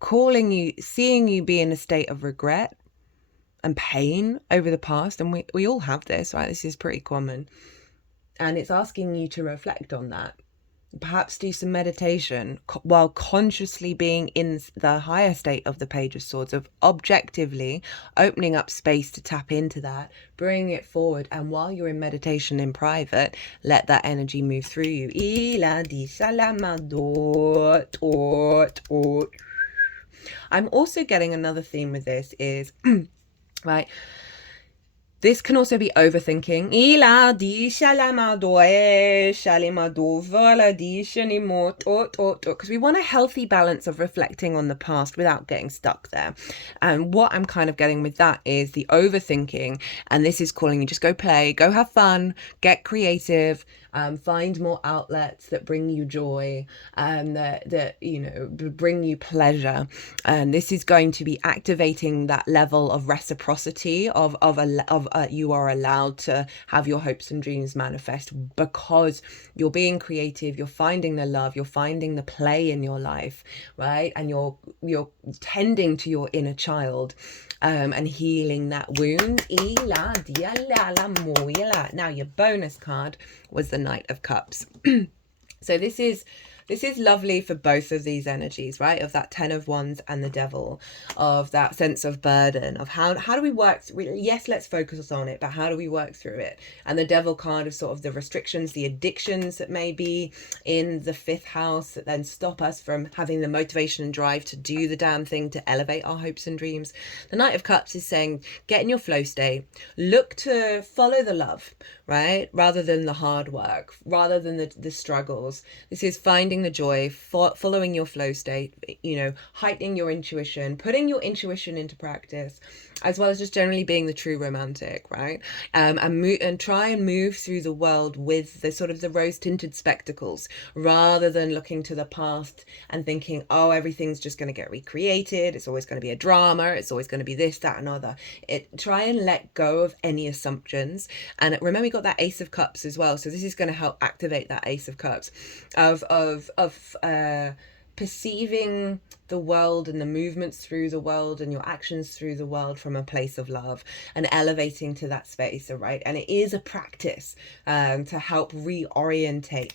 calling you, seeing you be in a state of regret and pain over the past. And we all have this, right? This is pretty common. And it's asking you to reflect on that. Perhaps do some meditation while consciously being in the higher state of the Page of Swords, of objectively opening up space to tap into that, bring it forward, and while you're in meditation in private, let that energy move through you. I'm also getting another theme with this is, right, this can also be overthinking. Because we want a healthy balance of reflecting on the past without getting stuck there. And what I'm kind of getting with that is the overthinking. And this is calling you, just go play, go have fun, get creative, find more outlets that bring you joy, that you know, bring you pleasure. And this is going to be activating that level of reciprocity of you are allowed to have your hopes and dreams manifest, because you're being creative, you're finding the love, you're finding the play in your life, right? And you're tending to your inner child, and healing that wound. Now your bonus card was the Knight of Cups. So this is lovely for both of these energies, right? Of that 10 of Wands and the Devil, of that sense of burden, of how do we work yes, let's focus on it, but how do we work through it? And the Devil card of sort of the restrictions, the addictions that may be in the 5th house that then stop us from having the motivation and drive to do the damn thing, to elevate our hopes and dreams. The Knight of Cups is saying, get in your flow state, look to follow the love, right? Rather than the hard work, rather than the struggles. This is finding the joy, following your flow state, you know, heightening your intuition, putting your intuition into practice, as well as just generally being the true romantic, right? And try and move through the world with the sort of the rose-tinted spectacles, rather than looking to the past and thinking, oh, everything's just going to get recreated, it's always going to be a drama, it's always going to be this, that, and other. Try and let go of any assumptions. And remember, we got that Ace of Cups as well, so this is going to help activate that Ace of Cups of perceiving the world and the movements through the world and your actions through the world from a place of love, and elevating to that space, all right? And it is a practice to help reorientate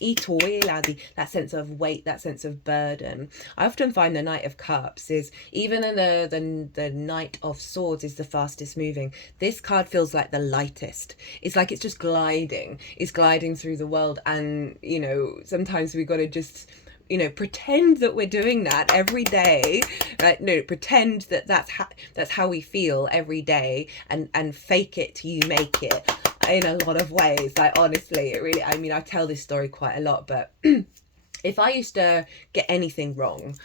that sense of weight, that sense of burden. I often find the Knight of Cups is, even in the Knight of Swords is the fastest moving, this card feels like the lightest. It's like it's just gliding. It's gliding through the world. And, you know, sometimes we got to just, you know, pretend that we're doing that every day, right? No, pretend that that's how we feel every day, and fake it till you make it in a lot of ways. Like, honestly, it really, I mean, I tell this story quite a lot, but if I used to get anything wrong,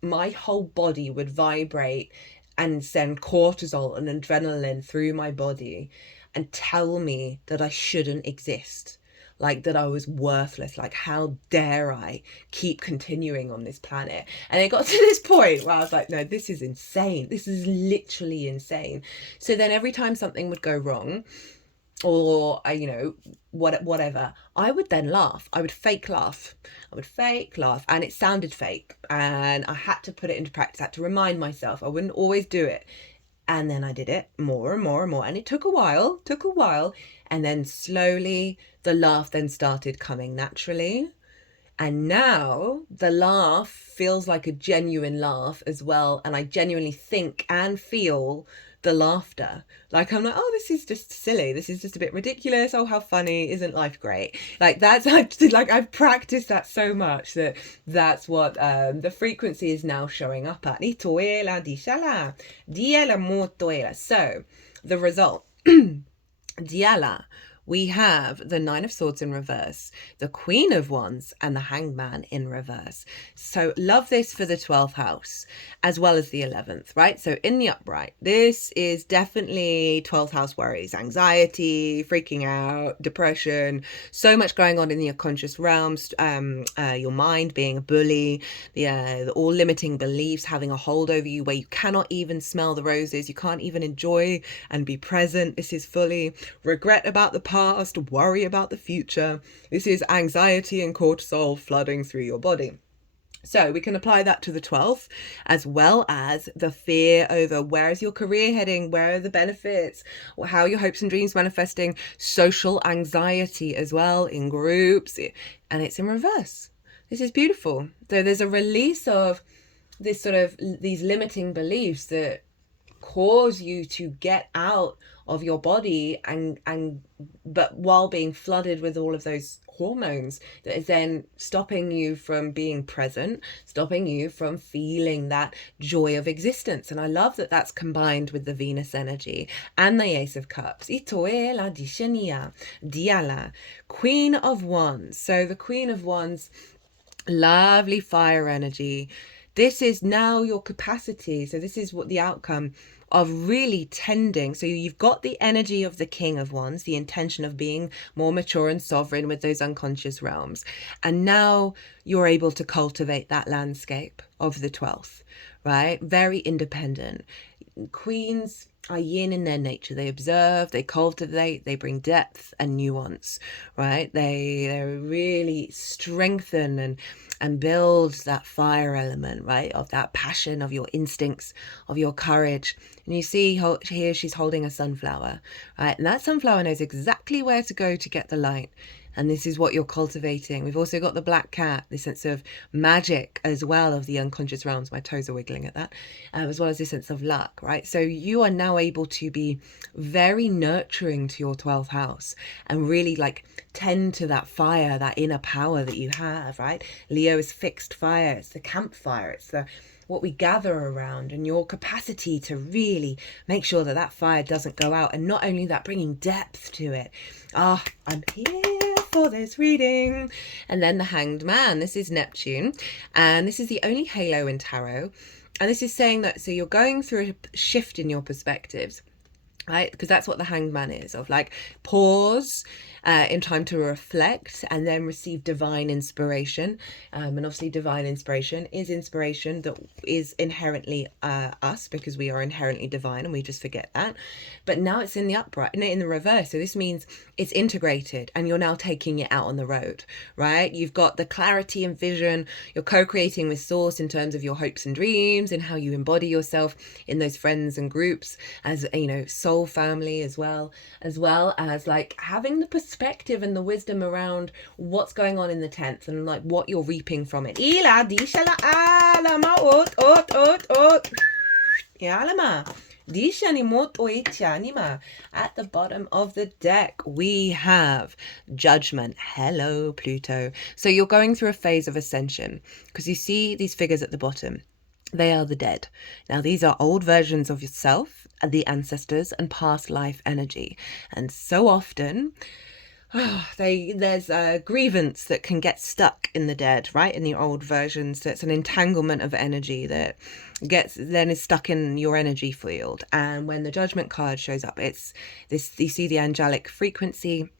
my whole body would vibrate and send cortisol and adrenaline through my body and tell me that I shouldn't exist. Like, that I was worthless, like, how dare I keep continuing on this planet? And it got to this point where I was like, no, this is insane. This is literally insane. So then every time something would go wrong, or you know, whatever, I would then laugh. I would fake laugh. And it sounded fake. And I had to put it into practice. I had to remind myself. I wouldn't always do it. And then I did it more and more and more. And it took a while. And then slowly the laugh then started coming naturally. And now the laugh feels like a genuine laugh as well. And I genuinely think and feel the laughter. Like, I'm like, oh, this is just silly. This is just a bit ridiculous. Oh, how funny. Isn't life great? Like, that's, I've practiced that so much that's what the frequency is now showing up at. So the result, Diala, we have the 9 of Swords in reverse, the Queen of Wands, and the Hanged Man in reverse. So love this for the 12th house as well as the 11th, right? So in the upright, this is definitely 12th house worries, anxiety, freaking out, depression, so much going on in the unconscious realms, your mind being a bully, the all limiting beliefs having a hold over you where you cannot even smell the roses, you can't even enjoy and be present. This is fully regret about the past, worry about the future. This is anxiety and cortisol flooding through your body. So we can apply that to the 12th, as well as the fear over where is your career heading, where are the benefits, how are your hopes and dreams manifesting, social anxiety as well in groups, and it's in reverse. This is beautiful. So there's a release of this sort of these limiting beliefs that cause you to get out of your body and but while being flooded with all of those hormones that is then stopping you from being present, stopping you from feeling that joy of existence. And I love that that's combined with the Venus energy and the Ace of Cups. Itoela dishania diala, Queen of Wands. So the Queen of Wands, lovely fire energy. This is now your capacity. So this is what the outcome of really tending. So you've got the energy of the King of Wands, the intention of being more mature and sovereign with those unconscious realms. And now you're able to cultivate that landscape of the 12th, right? Very independent. Queens are yin in their nature. They observe, they cultivate, they bring depth and nuance, right? They really strengthen and build that fire element, right? Of that passion, of your instincts, of your courage. And you see here she's holding a sunflower, right? And that sunflower knows exactly where to go to get the light. And this is what you're cultivating. We've also got the black cat, this sense of magic as well of the unconscious realms. My toes are wiggling at that, as well as this sense of luck, right? So you are now able to be very nurturing to your 12th house and really like tend to that fire, that inner power that you have, right? Leo is fixed fire. It's the campfire. It's the what we gather around, and your capacity to really make sure that that fire doesn't go out. And not only that, bringing depth to it. I'm here for this reading. And then the Hanged Man. This is Neptune, and this is the only halo in tarot. And this is saying that, so you're going through a shift in your perspectives, right? Because that's what the Hanged Man is, of like pause in time to reflect and then receive divine inspiration. And obviously divine inspiration is inspiration that is inherently us, because we are inherently divine and we just forget that. But now it's in the upright, in the reverse. So this means it's integrated and you're now taking it out on the road, right? You've got the clarity and vision. You're co-creating with source in terms of your hopes and dreams and how you embody yourself in those friends and groups, as you know, soul family, as well as like having the perspective and the wisdom around what's going on in the 10th and like what you're reaping from it. At the bottom of the deck, we have Judgment. Hello, Pluto. So you're going through a phase of ascension, because you see these figures at the bottom. They are the dead. Now, these are old versions of yourself, the ancestors, and past life energy. And so often, there's a grievance that can get stuck in the dead, right? In the old versions. So it's an entanglement of energy that is stuck in your energy field. And when the Judgment card shows up, it's this, you see the angelic frequency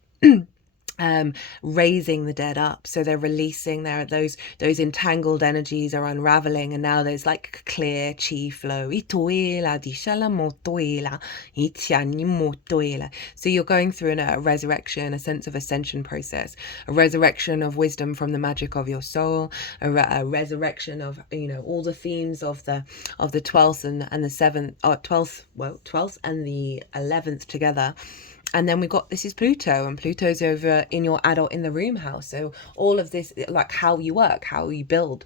raising the dead up. So they're releasing those entangled energies are unraveling, and now there's like clear chi flow. So you're going through a resurrection, a sense of ascension process, a resurrection of wisdom from the magic of your soul, a resurrection of, you know, all the themes of the 12th and the 7th, 12th and the 11th together. And then we've got, this is Pluto, and Pluto's over in your adult in the room house. So all of this, like how you work, how you build.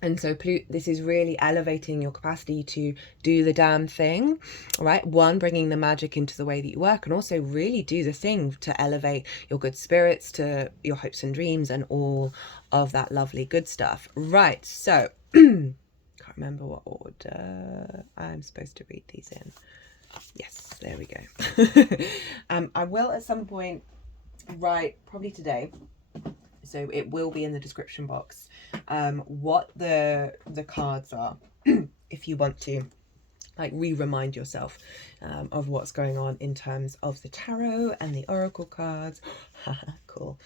And so this is really elevating your capacity to do the damn thing, right? One, bringing the magic into the way that you work, and also really do the thing to elevate your good spirits, to your hopes and dreams, and all of that lovely good stuff. Right, so, can't remember what order I'm supposed to read these in. Yes, there we go. I will at some point write, probably today, so it will be in the description box, what the cards are, if you want to like remind yourself of what's going on in terms of the tarot and the oracle cards. Cool.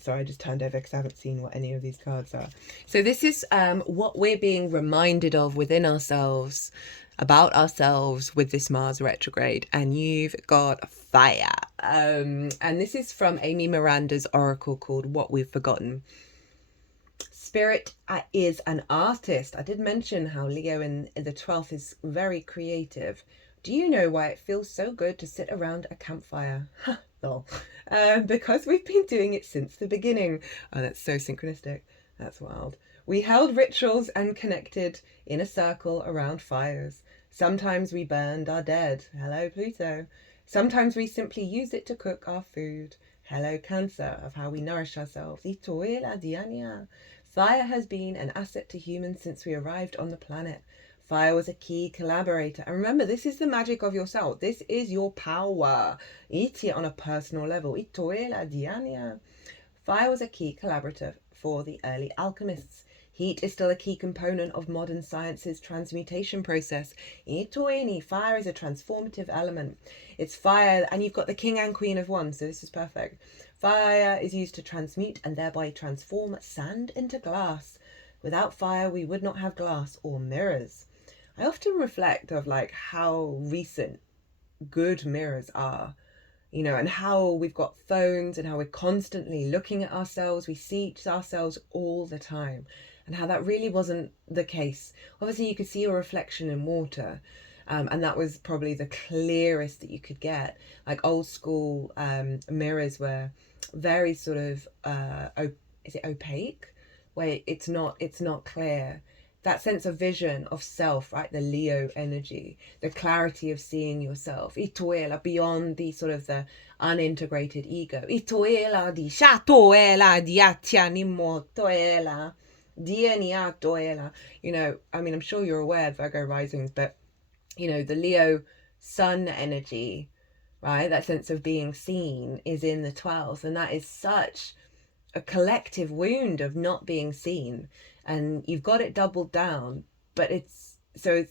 Sorry, I just turned over because I haven't seen what any of these cards are. So this is what we're being reminded of within ourselves, about ourselves, with this Mars retrograde. And you've got fire. And this is from Amy Miranda's oracle called What We've Forgotten. Spirit is an artist. I did mention how Leo in the 12th is very creative. Do you know why it feels so good to sit around a campfire? Ha, lol. Because we've been doing it since the beginning. Oh, that's so synchronistic. That's wild. We held rituals and connected in a circle around fires. Sometimes we burned our dead. Hello, Pluto. Sometimes we simply used it to cook our food. Hello, Cancer, of how we nourish ourselves. Fire has been an asset to humans since we arrived on the planet. Fire was a key collaborator. And remember, this is the magic of yourself. This is your power. On a personal level. Fire was a key collaborator for the early alchemists. Heat is still a key component of modern science's transmutation process. Fire is a transformative element. It's fire, and you've got the king and queen of wands, so this is perfect. Fire is used to transmute and thereby transform sand into glass. Without fire, we would not have glass or mirrors. I often reflect of like how recent good mirrors are, you know, and how we've got phones and how we're constantly looking at ourselves. We see ourselves all the time, and how that really wasn't the case. Obviously, you could see your reflection in water, and that was probably the clearest that you could get. Like old school mirrors were very sort of is it opaque, where it's not clear. That sense of vision of self, right? The Leo energy, the clarity of seeing yourself. Itoela, beyond the sort of the unintegrated ego. Itoela di shatoela di atianimo toela. You know, I mean, I'm sure you're aware of Virgo risings, but you know, the Leo sun energy, right? That sense of being seen is in the 12th, and that is such a collective wound of not being seen, and you've got it doubled down. But it's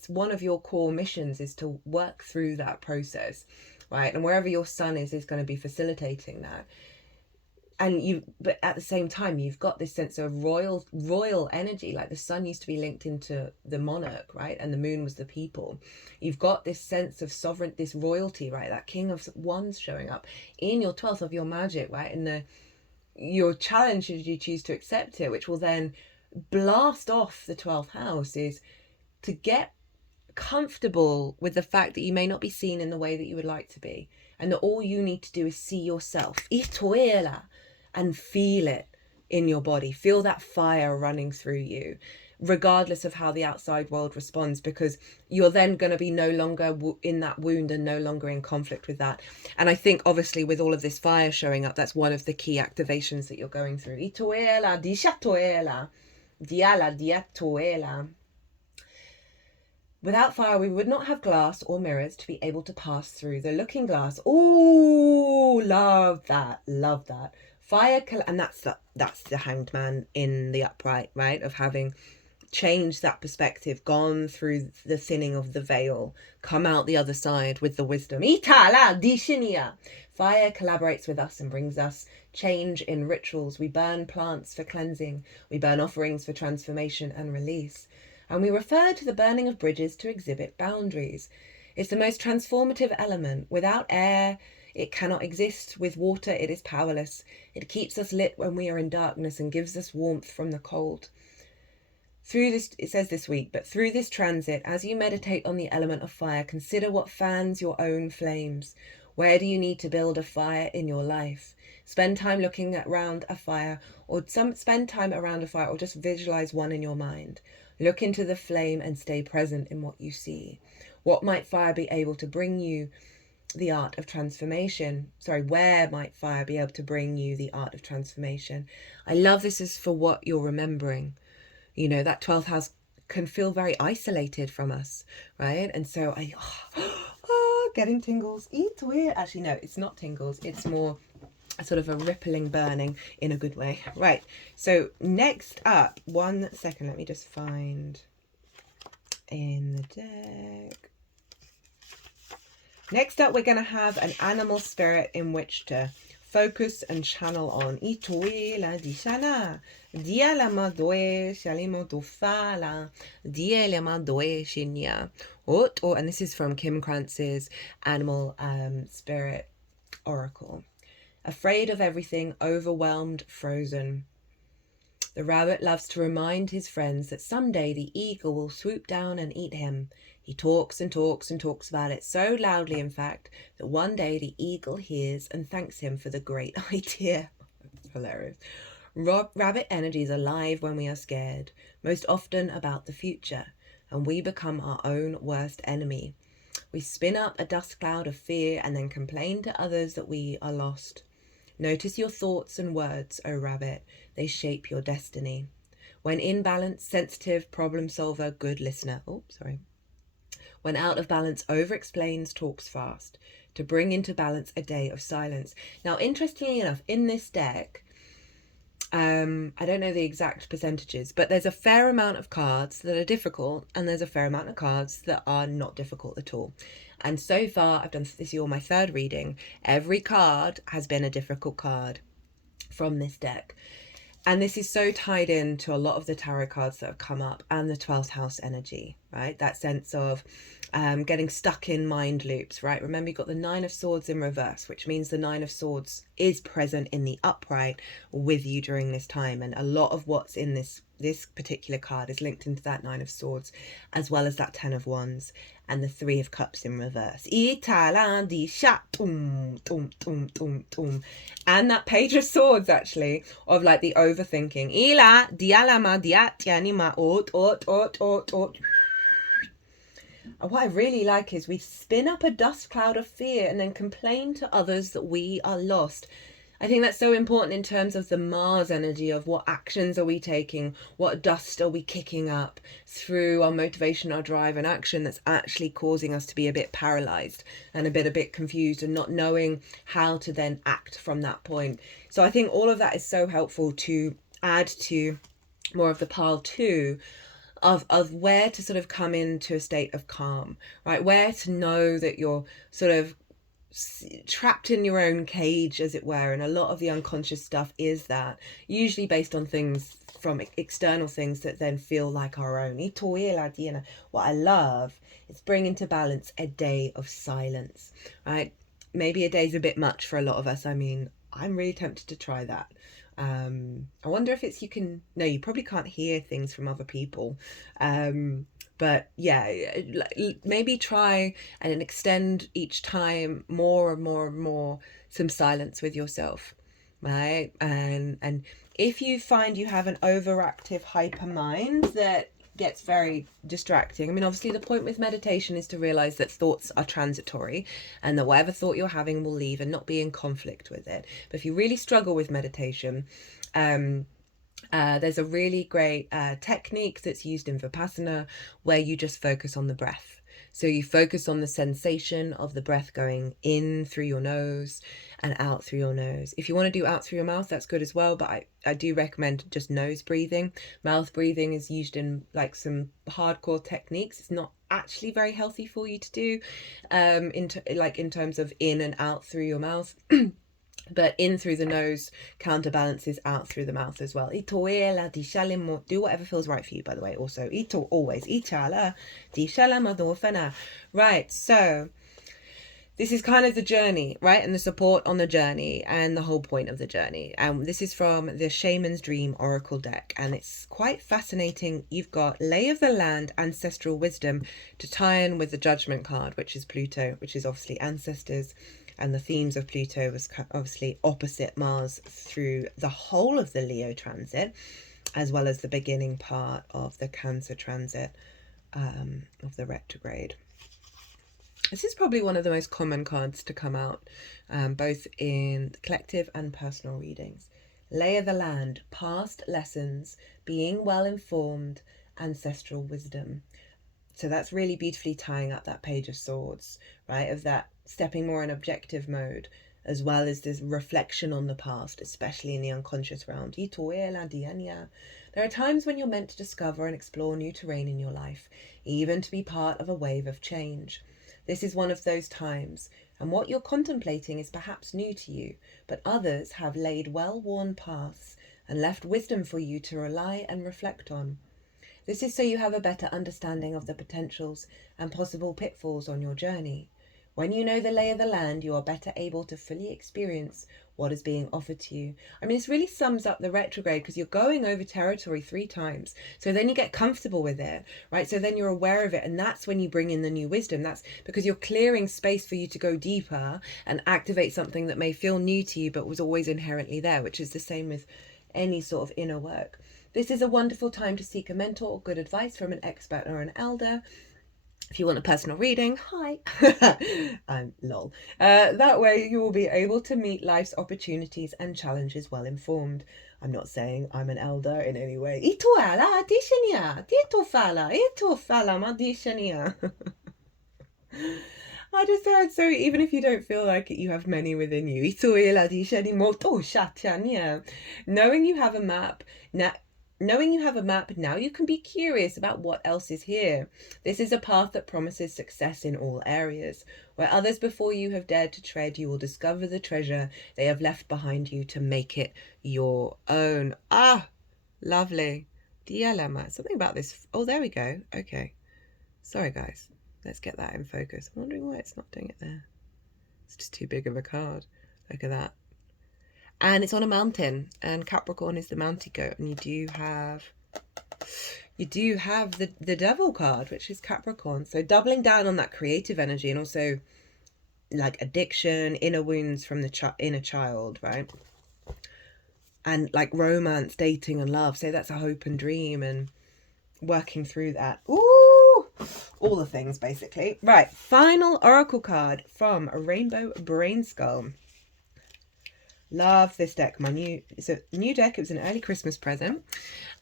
one of your core missions is to work through that process, right? And wherever your sun is going to be facilitating that. And but at the same time, you've got this sense of royal energy. Like the sun used to be linked into the monarch, right? And the moon was the people. You've got this sense of sovereign, this royalty, right? That king of wands showing up in your 12th of your magic, right? And your challenge, should you choose to accept it, which will then blast off the 12th house, is to get comfortable with the fact that you may not be seen in the way that you would like to be, and that all you need to do is see yourself and feel it in your body. Feel that fire running through you, regardless of how the outside world responds, because you're then going to be no longer in that wound and no longer in conflict with that. And I think obviously with all of this fire showing up, that's one of the key activations that you're going through. Without fire, we would not have glass or mirrors to be able to pass through the looking glass. Ooh, love that. Fire, and that's the Hanged Man in the upright, right? Of having changed that perspective, gone through the thinning of the veil, come out the other side with the wisdom. Fire collaborates with us and brings us change in rituals. We burn plants for cleansing. We burn offerings for transformation and release. And we refer to the burning of bridges to exhibit boundaries. It's the most transformative element. Without air, it cannot exist. With water, it is powerless. It keeps us lit when we are in darkness and gives us warmth from the cold. Through this, it says this week, but through this transit, as you meditate on the element of fire, consider what fans your own flames. Where do you need to build a fire in your life? Spend time looking around a fire, or spend time around a fire, or just visualize one in your mind. Look into the flame and stay present in what you see. What might fire be able to bring you the art of transformation? Where might fire be able to bring you the art of transformation? I love this is for what you're remembering. You know, that 12th house can feel very isolated from us, right? And so getting tingles. Actually, no, it's not tingles. It's more a sort of a rippling burning in a good way. Right, so next up, 1 second, let me just find in the deck. Next up, we're going to have an animal spirit in which to focus and channel on. And this is from Kim Krantz's Animal Spirit Oracle. Afraid of everything, overwhelmed, frozen. The rabbit loves to remind his friends that someday the eagle will swoop down and eat him. He talks and talks and talks about it so loudly, in fact, that one day the eagle hears and thanks him for the great idea. Hilarious. Rabbit energy is alive when we are scared, most often about the future, and we become our own worst enemy. We spin up a dust cloud of fear and then complain to others that we are lost. Notice your thoughts and words, O rabbit. They shape your destiny. When in balance, sensitive, problem solver, good listener. When out of balance, over-explains, talks fast. To bring into balance a day of silence. Now, interestingly enough, in this deck, I don't know the exact percentages, but there's a fair amount of cards that are difficult and there's a fair amount of cards that are not difficult at all. And so far, I've done this is all my third reading. Every card has been a difficult card from this deck. And this is so tied in to a lot of the tarot cards that have come up and the 12th house energy, right? That sense of getting stuck in mind loops, right? Remember, you've got the 9 of Swords in reverse, which means the 9 of Swords is present in the upright with you during this time. And a lot of what's in this particular card is linked into that 9 of Swords, as well as that 10 of Wands and the 3 of Cups in reverse. And that Page of Swords, actually, of like the overthinking. What I really like is we spin up a dust cloud of fear and then complain to others that we are lost. I think that's so important in terms of the Mars energy of what actions are we taking, what dust are we kicking up through our motivation, our drive and action that's actually causing us to be a bit paralyzed and a bit confused and not knowing how to then act from that point. So I think all of that is so helpful to add to more of the pile 2 of where to sort of come into a state of calm, right? Where to know that you're sort of trapped in your own cage, as it were, and a lot of the unconscious stuff is that, usually based on things from external things that then feel like our own. What I love is bring into balance a day of silence, right? Maybe a day's a bit much for a lot of us. I mean, I'm really tempted to try that. I wonder if it's no, you probably can't hear things from other people. But yeah, maybe try and extend each time more and more and more some silence with yourself, right? And if you find you have an overactive hyper mind that gets very distracting, I mean, obviously the point with meditation is to realize that thoughts are transitory and that whatever thought you're having will leave and not be in conflict with it. But if you really struggle with meditation, there's a really great technique that's used in Vipassana where you just focus on the breath. So you focus on the sensation of the breath going in through your nose and out through your nose. If you want to do out through your mouth, that's good as well, but I do recommend just nose breathing. Mouth breathing is used in like some hardcore techniques. It's not actually very healthy for you to do in terms of in and out through your mouth. But in through the nose counterbalances out through the mouth as well. Do whatever feels right for you, by the way. Also, always. Right, so this is kind of the journey, right? And the support on the journey and the whole point of the journey. And this is from the Shaman's Dream Oracle deck. And it's quite fascinating. You've got Lay of the Land, Ancestral Wisdom to tie in with the Judgment card, which is Pluto, which is obviously ancestors. And the themes of Pluto was obviously opposite Mars through the whole of the Leo transit, as well as the beginning part of the Cancer transit of the retrograde. This is probably one of the most common cards to come out, both in collective and personal readings. Lay of the Land, past lessons, being well informed, ancestral wisdom. So that's really beautifully tying up that Page of Swords, right? Of that stepping more in objective mode, as well as this reflection on the past, especially in the unconscious realm. There are times when you're meant to discover and explore new terrain in your life, even to be part of a wave of change. This is one of those times, and what you're contemplating is perhaps new to you, but others have laid well-worn paths and left wisdom for you to rely and reflect on. This is so you have a better understanding of the potentials and possible pitfalls on your journey. When you know the lay of the land, you are better able to fully experience what is being offered to you. I mean, this really sums up the retrograde, because you're going over territory 3 times. So then you get comfortable with it, right? So then you're aware of it. And that's when you bring in the new wisdom. That's because you're clearing space for you to go deeper and activate something that may feel new to you, but was always inherently there, which is the same with any sort of inner work. This is a wonderful time to seek a mentor or good advice from an expert or an elder. If you want a personal reading, hi. I'm lol. That way you will be able to meet life's opportunities and challenges well informed. I'm not saying I'm an elder in any way. I just heard, so even if you don't feel like it, you have many within you. Knowing you have a map, now you can be curious about what else is here. This is a path that promises success in all areas. Where others before you have dared to tread, you will discover the treasure they have left behind you to make it your own. Ah, lovely. Dialema. Something about this. Oh, there we go. Okay. Sorry, guys. Let's get that in focus. I'm wondering why it's not doing it there. It's just too big of a card. Look at that. And it's on a mountain, and Capricorn is the mountain goat, and you do have the devil card, which is Capricorn. So doubling down on that creative energy, and also like addiction, inner wounds from the inner child, right? And like romance, dating and love. So that's a hope and dream, and working through that. Ooh, all the things basically. Right, final oracle card from a Rainbow Brain Skull. Love this deck. It's a new deck. It was an early Christmas present,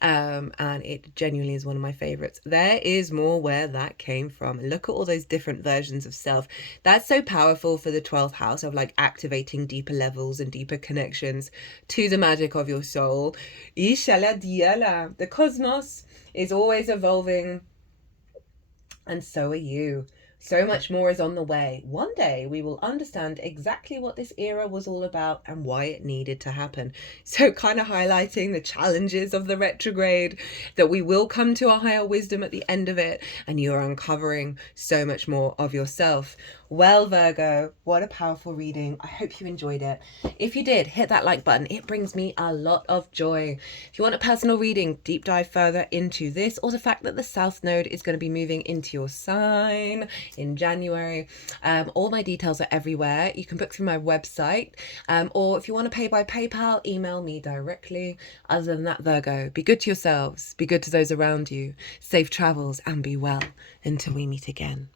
and it genuinely is one of my favorites. There is more where that came from. Look at all those different versions of self. That's so powerful for the 12th house of like activating deeper levels and deeper connections to the magic of your soul. Ishala diala. The cosmos is always evolving, and so are you. So much more is on the way. One day we will understand exactly what this era was all about and why it needed to happen. So kind of highlighting the challenges of the retrograde, that we will come to a higher wisdom at the end of it, and you are uncovering so much more of yourself. Well, Virgo, what a powerful reading. I hope you enjoyed it. If you did, hit that like button. It brings me a lot of joy. If you want a personal reading, deep dive further into this, or the fact that the South Node is going to be moving into your sign in January. All my details are everywhere. You can book through my website, or if you want to pay by PayPal, email me directly. Other than that, Virgo, be good to yourselves, be good to those around you, safe travels, and be well until we meet again.